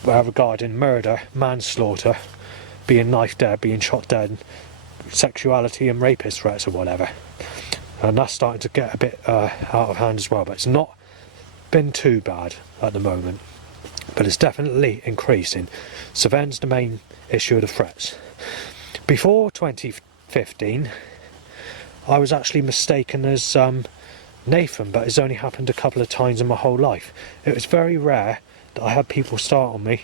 regarding murder, manslaughter, being knifed dead, being shot dead, sexuality and rapist threats or whatever. And that's starting to get a bit out of hand as well, but it's not been too bad at the moment, but it's definitely increasing. Saven's the main issue of the threats. Before 2015, I was actually mistaken as Nathan, but it's only happened a couple of times in my whole life. It was very rare that I had people start on me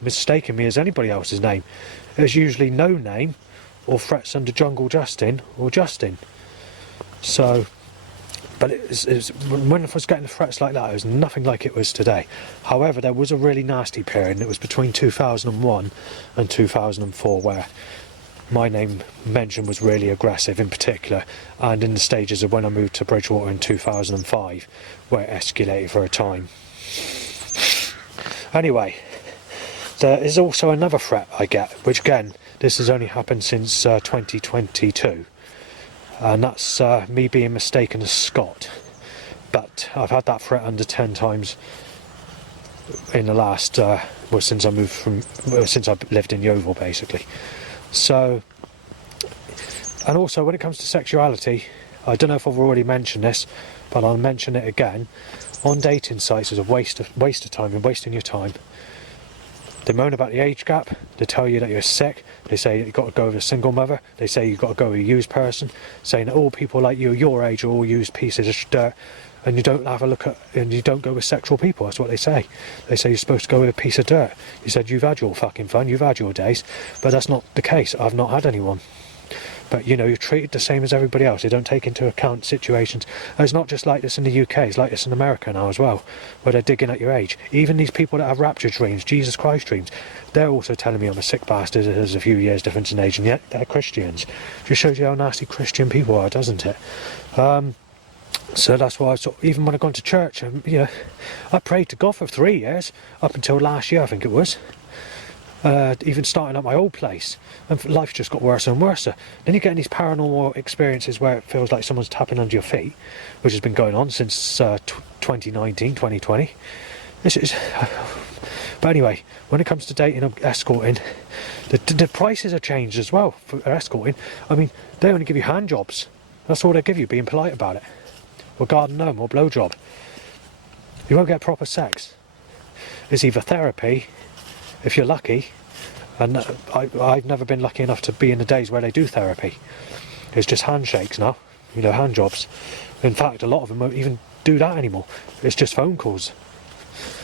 mistaking me as anybody else's name. It was usually no name, or threats under Jungle Justin or Justin. So, but when I was getting the threats like that, it was nothing like it was today. However, there was a really nasty period, and it was between 2001 and 2004 where my name mention was really aggressive in particular, and in the stages of when I moved to Bridgewater in 2005, where it escalated for a time. Anyway, there is also another threat I get, which again, this has only happened since 2022, and that's me being mistaken as Scott. But I've had that threat under 10 times in the last, since I've lived in Yeovil, basically. So, and also when it comes to sexuality, I don't know if I've already mentioned this, but I'll mention it again. On dating sites, is a waste of time and wasting your time. They moan about the age gap, they tell you that you're sick, they say you've got to go with a single mother, they say you've got to go with a used person, saying that all people like you, your age, are all used pieces of dirt, and you don't have a look at, and you don't go with sexual people. That's what they say. They say you're supposed to go with a piece of dirt. You said you've had your fucking fun, you've had your days, but that's not the case. I've not had anyone. But you know, you're treated the same as everybody else. They don't take into account situations. And it's not just like this in the UK, it's like this in America now as well, where they're digging at your age. Even these people that have rapture dreams, Jesus Christ dreams, they're also telling me I'm a sick bastard. There's a few years difference in age, and yet they're Christians. Just shows you how nasty Christian people are, doesn't it? So that's why even when I've gone to church, I prayed to God for 3 years, up until last year I think it was. Even starting at my old place, and life just got worse and worse. Then you get these paranormal experiences where it feels like someone's tapping under your feet, which has been going on since 2019, 2020. But anyway, when it comes to dating and escorting, the prices have changed as well for escorting. I mean, they only give you hand jobs. That's all they give you, being polite about it. Or garden gnome, or blowjob. You won't get proper sex. It's either therapy, if you're lucky, and I've never been lucky enough to be in the days where they do therapy. It's just handshakes now, hand jobs. In fact, a lot of them won't even do that anymore. It's just phone calls.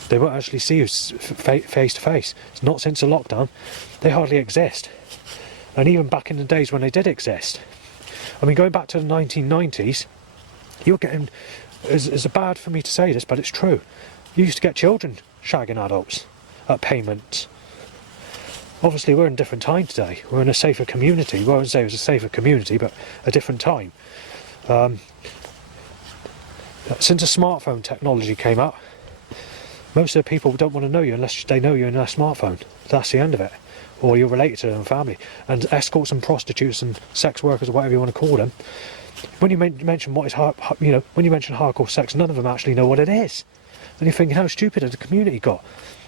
They won't actually see you face to face. It's not since the lockdown. They hardly exist. And even back in the days when they did exist, I mean, going back to the 1990s, you're getting, it's bad for me to say this, but it's true. You used to get children shagging adults at payment. Obviously we're in a different time today. We're in a safer community. Well, I wouldn't say it was a safer community, but a different time. Since the smartphone technology came out, most of the people don't want to know you unless they know you're in their smartphone. That's the end of it. Or you're related to them, family. And escorts and prostitutes and sex workers, or whatever you want to call them, when you mention what is when you mention hardcore sex, none of them actually know what it is. And you're thinking, how stupid has the community got?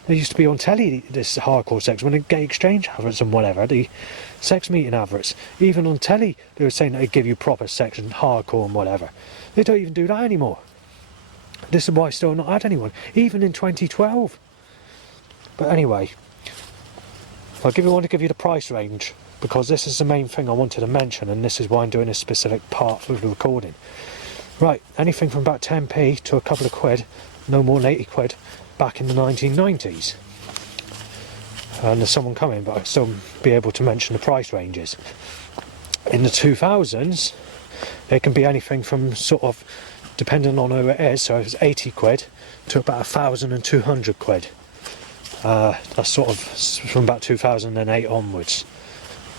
There used to be on telly, this hardcore sex, when the gay exchange adverts and whatever, the sex meeting adverts. Even on telly, they were saying that they give you proper sex and hardcore and whatever. They don't even do that anymore. This is why I still not had anyone, even in 2012. But anyway, I want to give you the price range, because this is the main thing I wanted to mention, and this is why I'm doing this specific part of the recording. Right, anything from about 10p to a couple of quid, no more than 80 quid, back in the 1990s. And there's someone coming, but I'll still be able to mention the price ranges. In the 2000s, it can be anything from sort of, depending on who it is, so if it's 80 quid to about 1,200 quid. That's sort of from about 2008 onwards.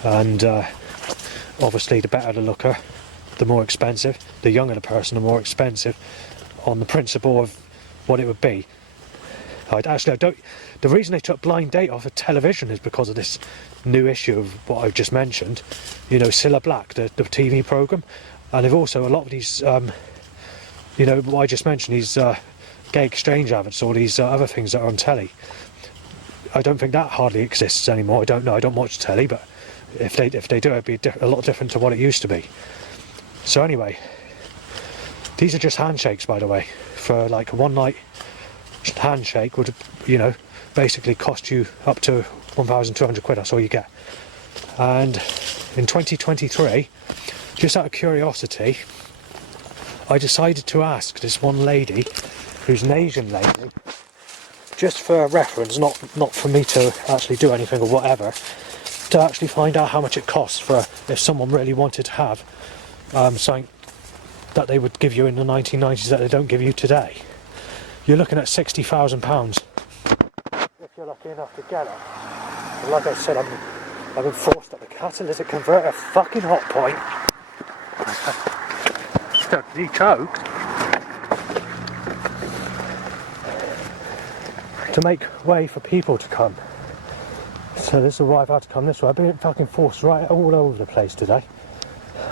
And obviously the better the looker, the more expensive. The younger the person, the more expensive, on the principle of what it would be. The reason they took blind date off of television is because of this new issue of what I've just mentioned. You know, Cilla Black, the TV programme. And they've also, a lot of these, you know, what I just mentioned, these gay exchange adverts, or these other things that are on telly. I don't think that hardly exists anymore. I don't know, I don't watch telly, but if they do, it'd be a lot different to what it used to be. So anyway, these are just handshakes, by the way. For like a one night handshake would, you know, basically cost you up to 1,200 quid, that's all you get. And in 2023, just out of curiosity, I decided to ask this one lady, who's an Asian lady, just for reference, not for me to actually do anything or whatever, to actually find out how much it costs for if someone really wanted to have something that they would give you in the 1990s that they don't give you today. You're looking at £60,000 if you're lucky enough to get it. And like I said, I've been forced up the catalytic converter fucking hot point. Still de-choked. To make way for people to come. So this is why I've had to come this way. I've been fucking forced right all over the place today.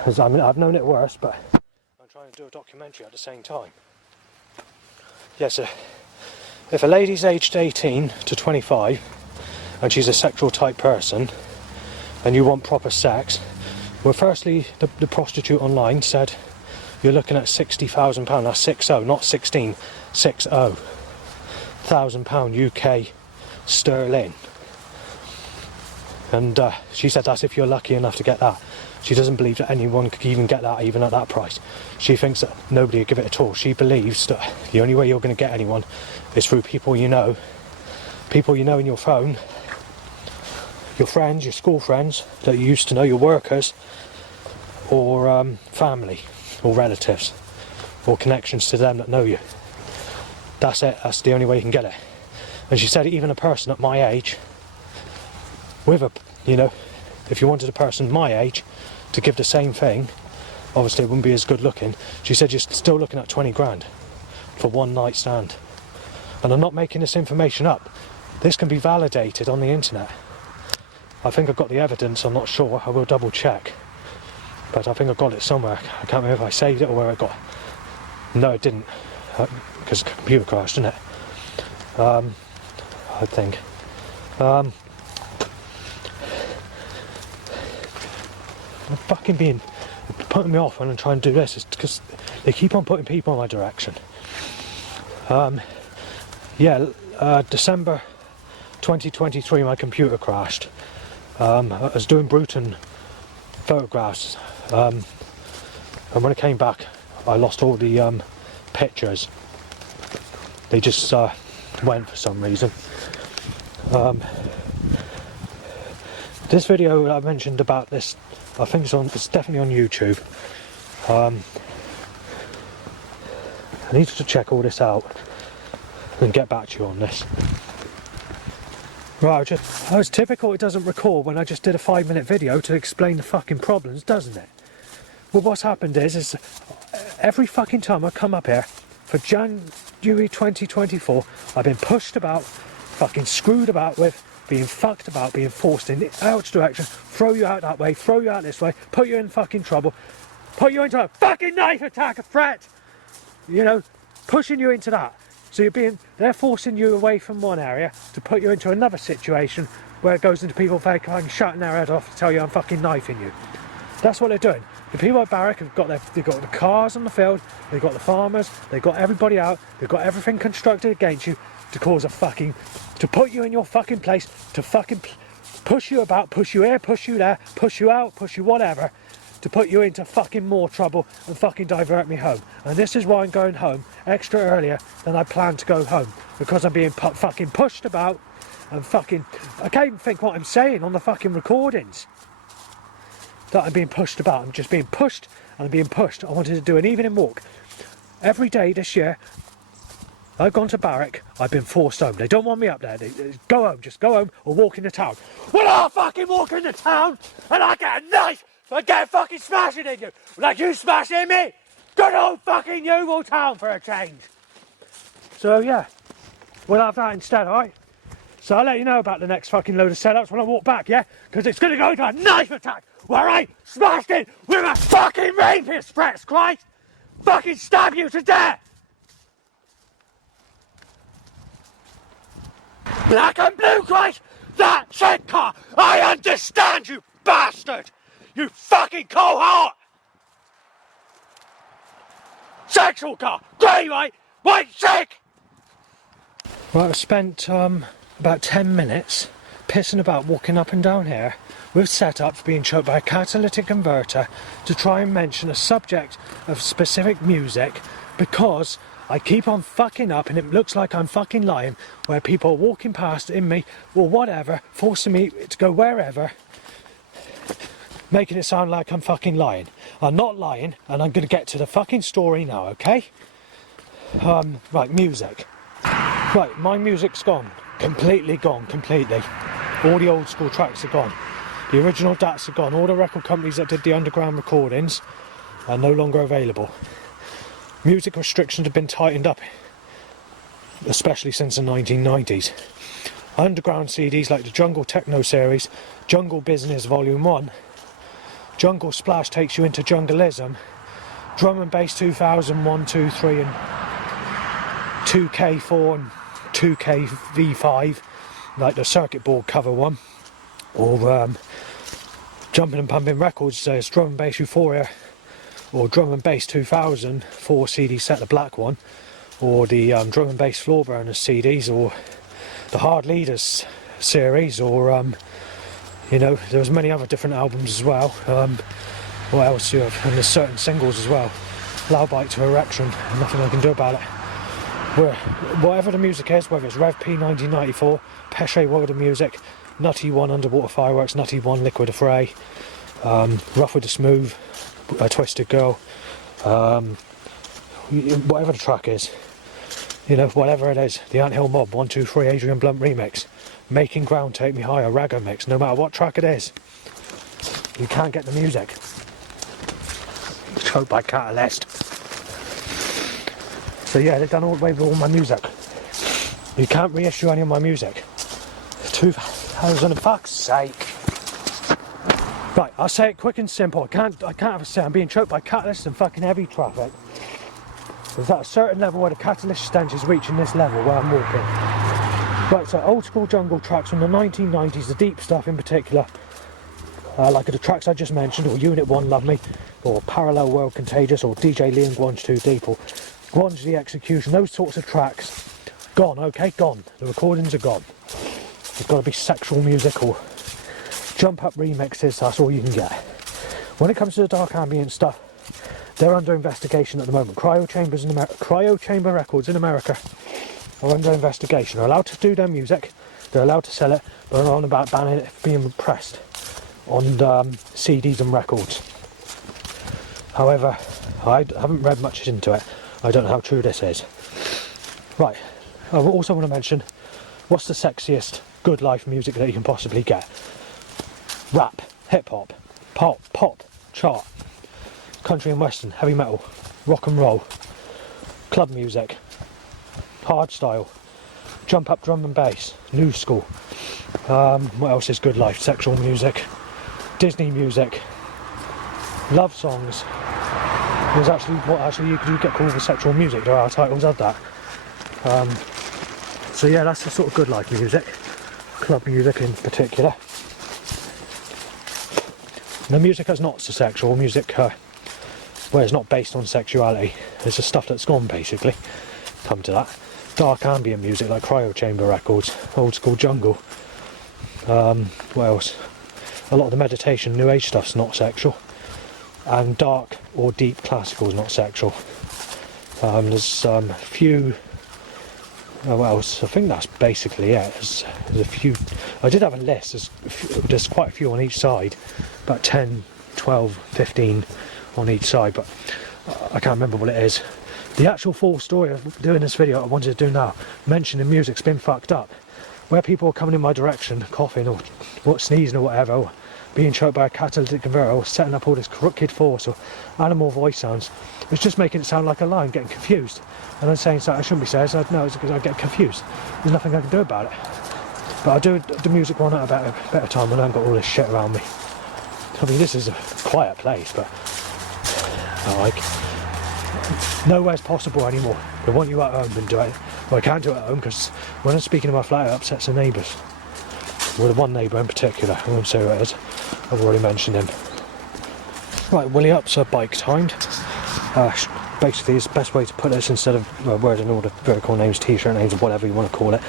I mean, I've known it worse, but I'm trying to do a documentary at the same time. Yes, if a lady's aged 18 to 25 and she's a sexual type person and you want proper sex, well, firstly, the prostitute online said you're looking at £60,000. That's 60, not 16, 60. £1,000 UK sterling. And she said that's if you're lucky enough to get that. She doesn't believe that anyone could even get that, even at that price. She thinks that nobody would give it at all. She believes that the only way you're going to get anyone is through people you know in your phone, your friends, your school friends that you used to know, your workers, or family, or relatives, or connections to them that know you. That's it, that's the only way you can get it. And she said even a person at my age, with a, you know, if you wanted a person my age to give the same thing, obviously it wouldn't be as good looking. She said you're still looking at 20 grand for one night stand. And I'm not making this information up. This can be validated on the internet. I think I've got the evidence, I'm not sure, I will double check. But I think I've got it somewhere. I can't remember if I saved it or where I got it. No, it didn't. Because the computer crashed, didn't it? I think. Fucking putting me off when I'm trying to do this is because they keep on putting people in my direction. December 2023 my computer crashed. I was doing Bruton photographs, and when I came back I lost all the pictures. They just went for some reason. This video I mentioned about this, I think it's definitely on YouTube. I need to check all this out and get back to you on this. Right, it's typical it doesn't record when I just did a 5-minute video to explain the fucking problems, doesn't it? Well, what's happened is every fucking time I come up here for January 2024, I've been pushed about, fucking screwed about with, being fucked about, being forced in the ouch direction, throw you out that way, throw you out this way, put you in fucking trouble, put you into a fucking knife attack, a threat, you know, pushing you into that. So they're forcing you away from one area to put you into another situation where it goes into people fucking shutting their head off to tell you I'm fucking knifing you. That's what they're doing. The people at Barwick have got they've got the cars on the field, they've got the farmers, they've got everybody out, they've got everything constructed against you to cause to put you in your fucking place, to fucking push you about, push you here, push you there, push you out, push you whatever, to put you into fucking more trouble and fucking divert me home. And this is why I'm going home extra earlier than I planned to go home, because I'm being fucking pushed about and fucking, I can't even think what I'm saying on the fucking recordings. That I'm being pushed about. I'm just being pushed and I'm being pushed. I wanted to do an evening walk every day this year I've gone to Barwick, I've been forced home. They don't want me up there. Go home, just go home or walk into town. Well, I'll fucking walk into town and I get a knife and get fucking smashing in you. Like you smashing me. Good old fucking Yeovil town for a change. So yeah, we'll have that instead, alright? So I'll let you know about the next fucking load of setups when I walk back, yeah? Because it's going to go into a knife attack where I smashed in with a fucking rapist, Fretz Christ! Fucking stab you to death! Black and blue, Christ! That's it, car! I understand, you bastard! You fucking cohort! Sexual car! Grey, right? White sick! Right, I've spent about 10 minutes pissing about walking up and down here with setups being choked by a catalytic converter to try and mention a subject of specific music because I keep on fucking up and it looks like I'm fucking lying where people are walking past in me or whatever, forcing me to go wherever, making it sound like I'm fucking lying. I'm not lying and I'm going to get to the fucking story now, okay? Right, music. Right, my music's gone. Completely gone, completely. All the old school tracks are gone. The original DATs are gone. All the record companies that did the underground recordings are no longer available. Music restrictions have been tightened up, especially since the 1990s. Underground CDs like the Jungle Techno series, Jungle Business Volume 1, Jungle Splash takes you into jungleism, Drum and Bass 2001, 2, 3 and 2K4 and 2KV5, like the circuit board cover one, or Jumping and Pumping Records, there's Drum and Bass Euphoria, or Drum and Bass 2000 4 CD set, the black one, or the Drum and Bass Floor Burners CDs, or the Hard Leaders series, or you know, there's many other different albums as well. What else do you have? And there's certain singles as well. Loud Bite to Erection, nothing I can do about it. Whatever the music is, whether it's Rev P 1994, Pesce World of Music, Nutty 1 Underwater Fireworks, Nutty 1 Liquid Affray, Rough with the Smooth, Twisted Girl, whatever the track is, you know, whatever it is, the Anthill Mob 123 Adrian Blunt remix, Making Ground Take Me Higher Ragga mix, no matter what track it is, you can't get the music. Choked by Catalyst. So yeah, they've done all away with all my music. You can't reissue any of my music. 2000, fuck's sake. Right, I'll say it quick and simple. I can't have a say. I'm being choked by catalysts and fucking heavy traffic. There's at a certain level where the catalyst stench is reaching this level where I'm walking. Right, so old school jungle tracks from the 1990s, the deep stuff in particular, like the tracks I just mentioned, or Unit 1 Love Me, or Parallel World Contagious, or DJ Lee and Gwange 2 Deep, or Gwange The Execution, those sorts of tracks, gone, okay, gone. The recordings are gone. There's got to be sexual music or jump up remixes, that's all you can get. When it comes to the dark ambient stuff, they're under investigation at the moment. Cryo Chamber Records in America are under investigation. They're allowed to do their music, they're allowed to sell it, but they're on about banning it being pressed on CDs and records. However, I haven't read much into it. I don't know how true this is. Right, I also want to mention, what's the sexiest good life music that you can possibly get? Rap, hip-hop, pop, chart, country and western, heavy metal, rock and roll, club music, hardstyle, jump up drum and bass, new school. What else is good life? Sexual music, Disney music, love songs. There's actually you could get called for sexual music. There are titles of that. So yeah, that's the sort of good life music, club music in particular. The music that's not so sexual, music where it's not based on sexuality, it's the stuff that's gone basically. Come to that. Dark ambient music like Cryo Chamber Records, old school jungle. What else? A lot of the meditation, new age stuff's not sexual. And dark or deep classical is not sexual. There's a few. What else? I think that's basically it. There's a few. I did have a list. There's quite a few on each side, about 10, 12, 15 on each side, but I can't remember what it is. The actual full story of doing this video I wanted to do now, mentioning music's been fucked up. Where people are coming in my direction, coughing or sneezing or whatever, or being choked by a catalytic converter, or setting up all this crooked force or animal voice sounds, it's just making it sound like a lie. I'm getting confused. And I'm saying something I shouldn't be saying, so no, it's because I get confused. There's nothing I can do about it. But I do the music one at a better time when I haven't got all this shit around me. I mean, this is a quiet place, but nowhere's possible anymore. They want you at home and do it. Well, I can't do it at home because when I'm speaking to my flat, it upsets the neighbours. Well, the one neighbour in particular, I won't say who it is. I've already mentioned him. Right, Willie Up's are bike timed. Basically, it's the best way to put this, instead of wording all the vertical names, t-shirt names, or whatever you want to call it.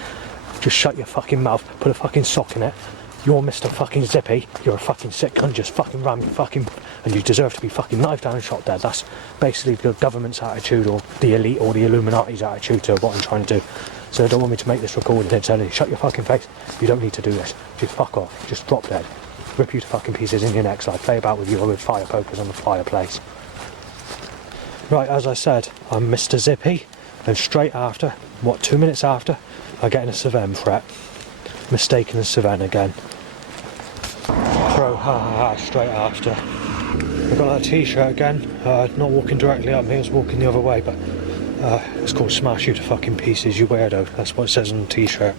Just shut your fucking mouth, put a fucking sock in it. You're Mr. fucking Zippy, you're a fucking sick cunt, just fucking ram your fucking... and you deserve to be fucking knifed down and shot dead. That's basically the government's attitude, or the elite, or the Illuminati's attitude to what I'm trying to do. So they don't want me to make this recording and say, shut your fucking face, you don't need to do this. Just fuck off, just drop dead. Rip you to fucking pieces in your next life, play about with you with fire pokers on the fireplace. Right, as I said, I'm Mr. Zippy, and straight after, 2 minutes after, I get in a Savenne threat. Mistaken as Savenne again. Pro, straight after. I got that t-shirt again, not walking directly at me, I was walking the other way, but it's called Smash You to Fucking Pieces, you weirdo, that's what it says on the t-shirt.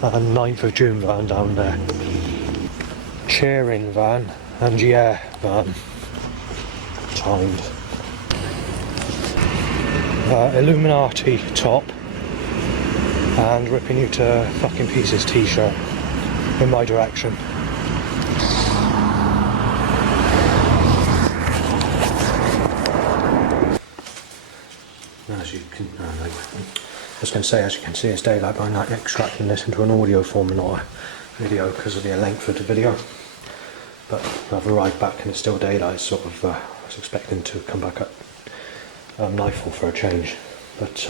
9th of June van down there. Cheering van, and yeah, van. Timed. Illuminati top, and ripping you to fucking pieces t-shirt in my direction. As you can, I was going to say, as you can see, it's daylight, but I'm not extracting this into an audio form and not a video because of the length of the video. But I've arrived back and it's still daylight, sort of. I was expecting to come back at nightfall for a change, but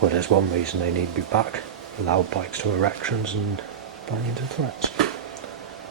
well, there's one reason they need to be back: loud bikes to erections and banging into threats.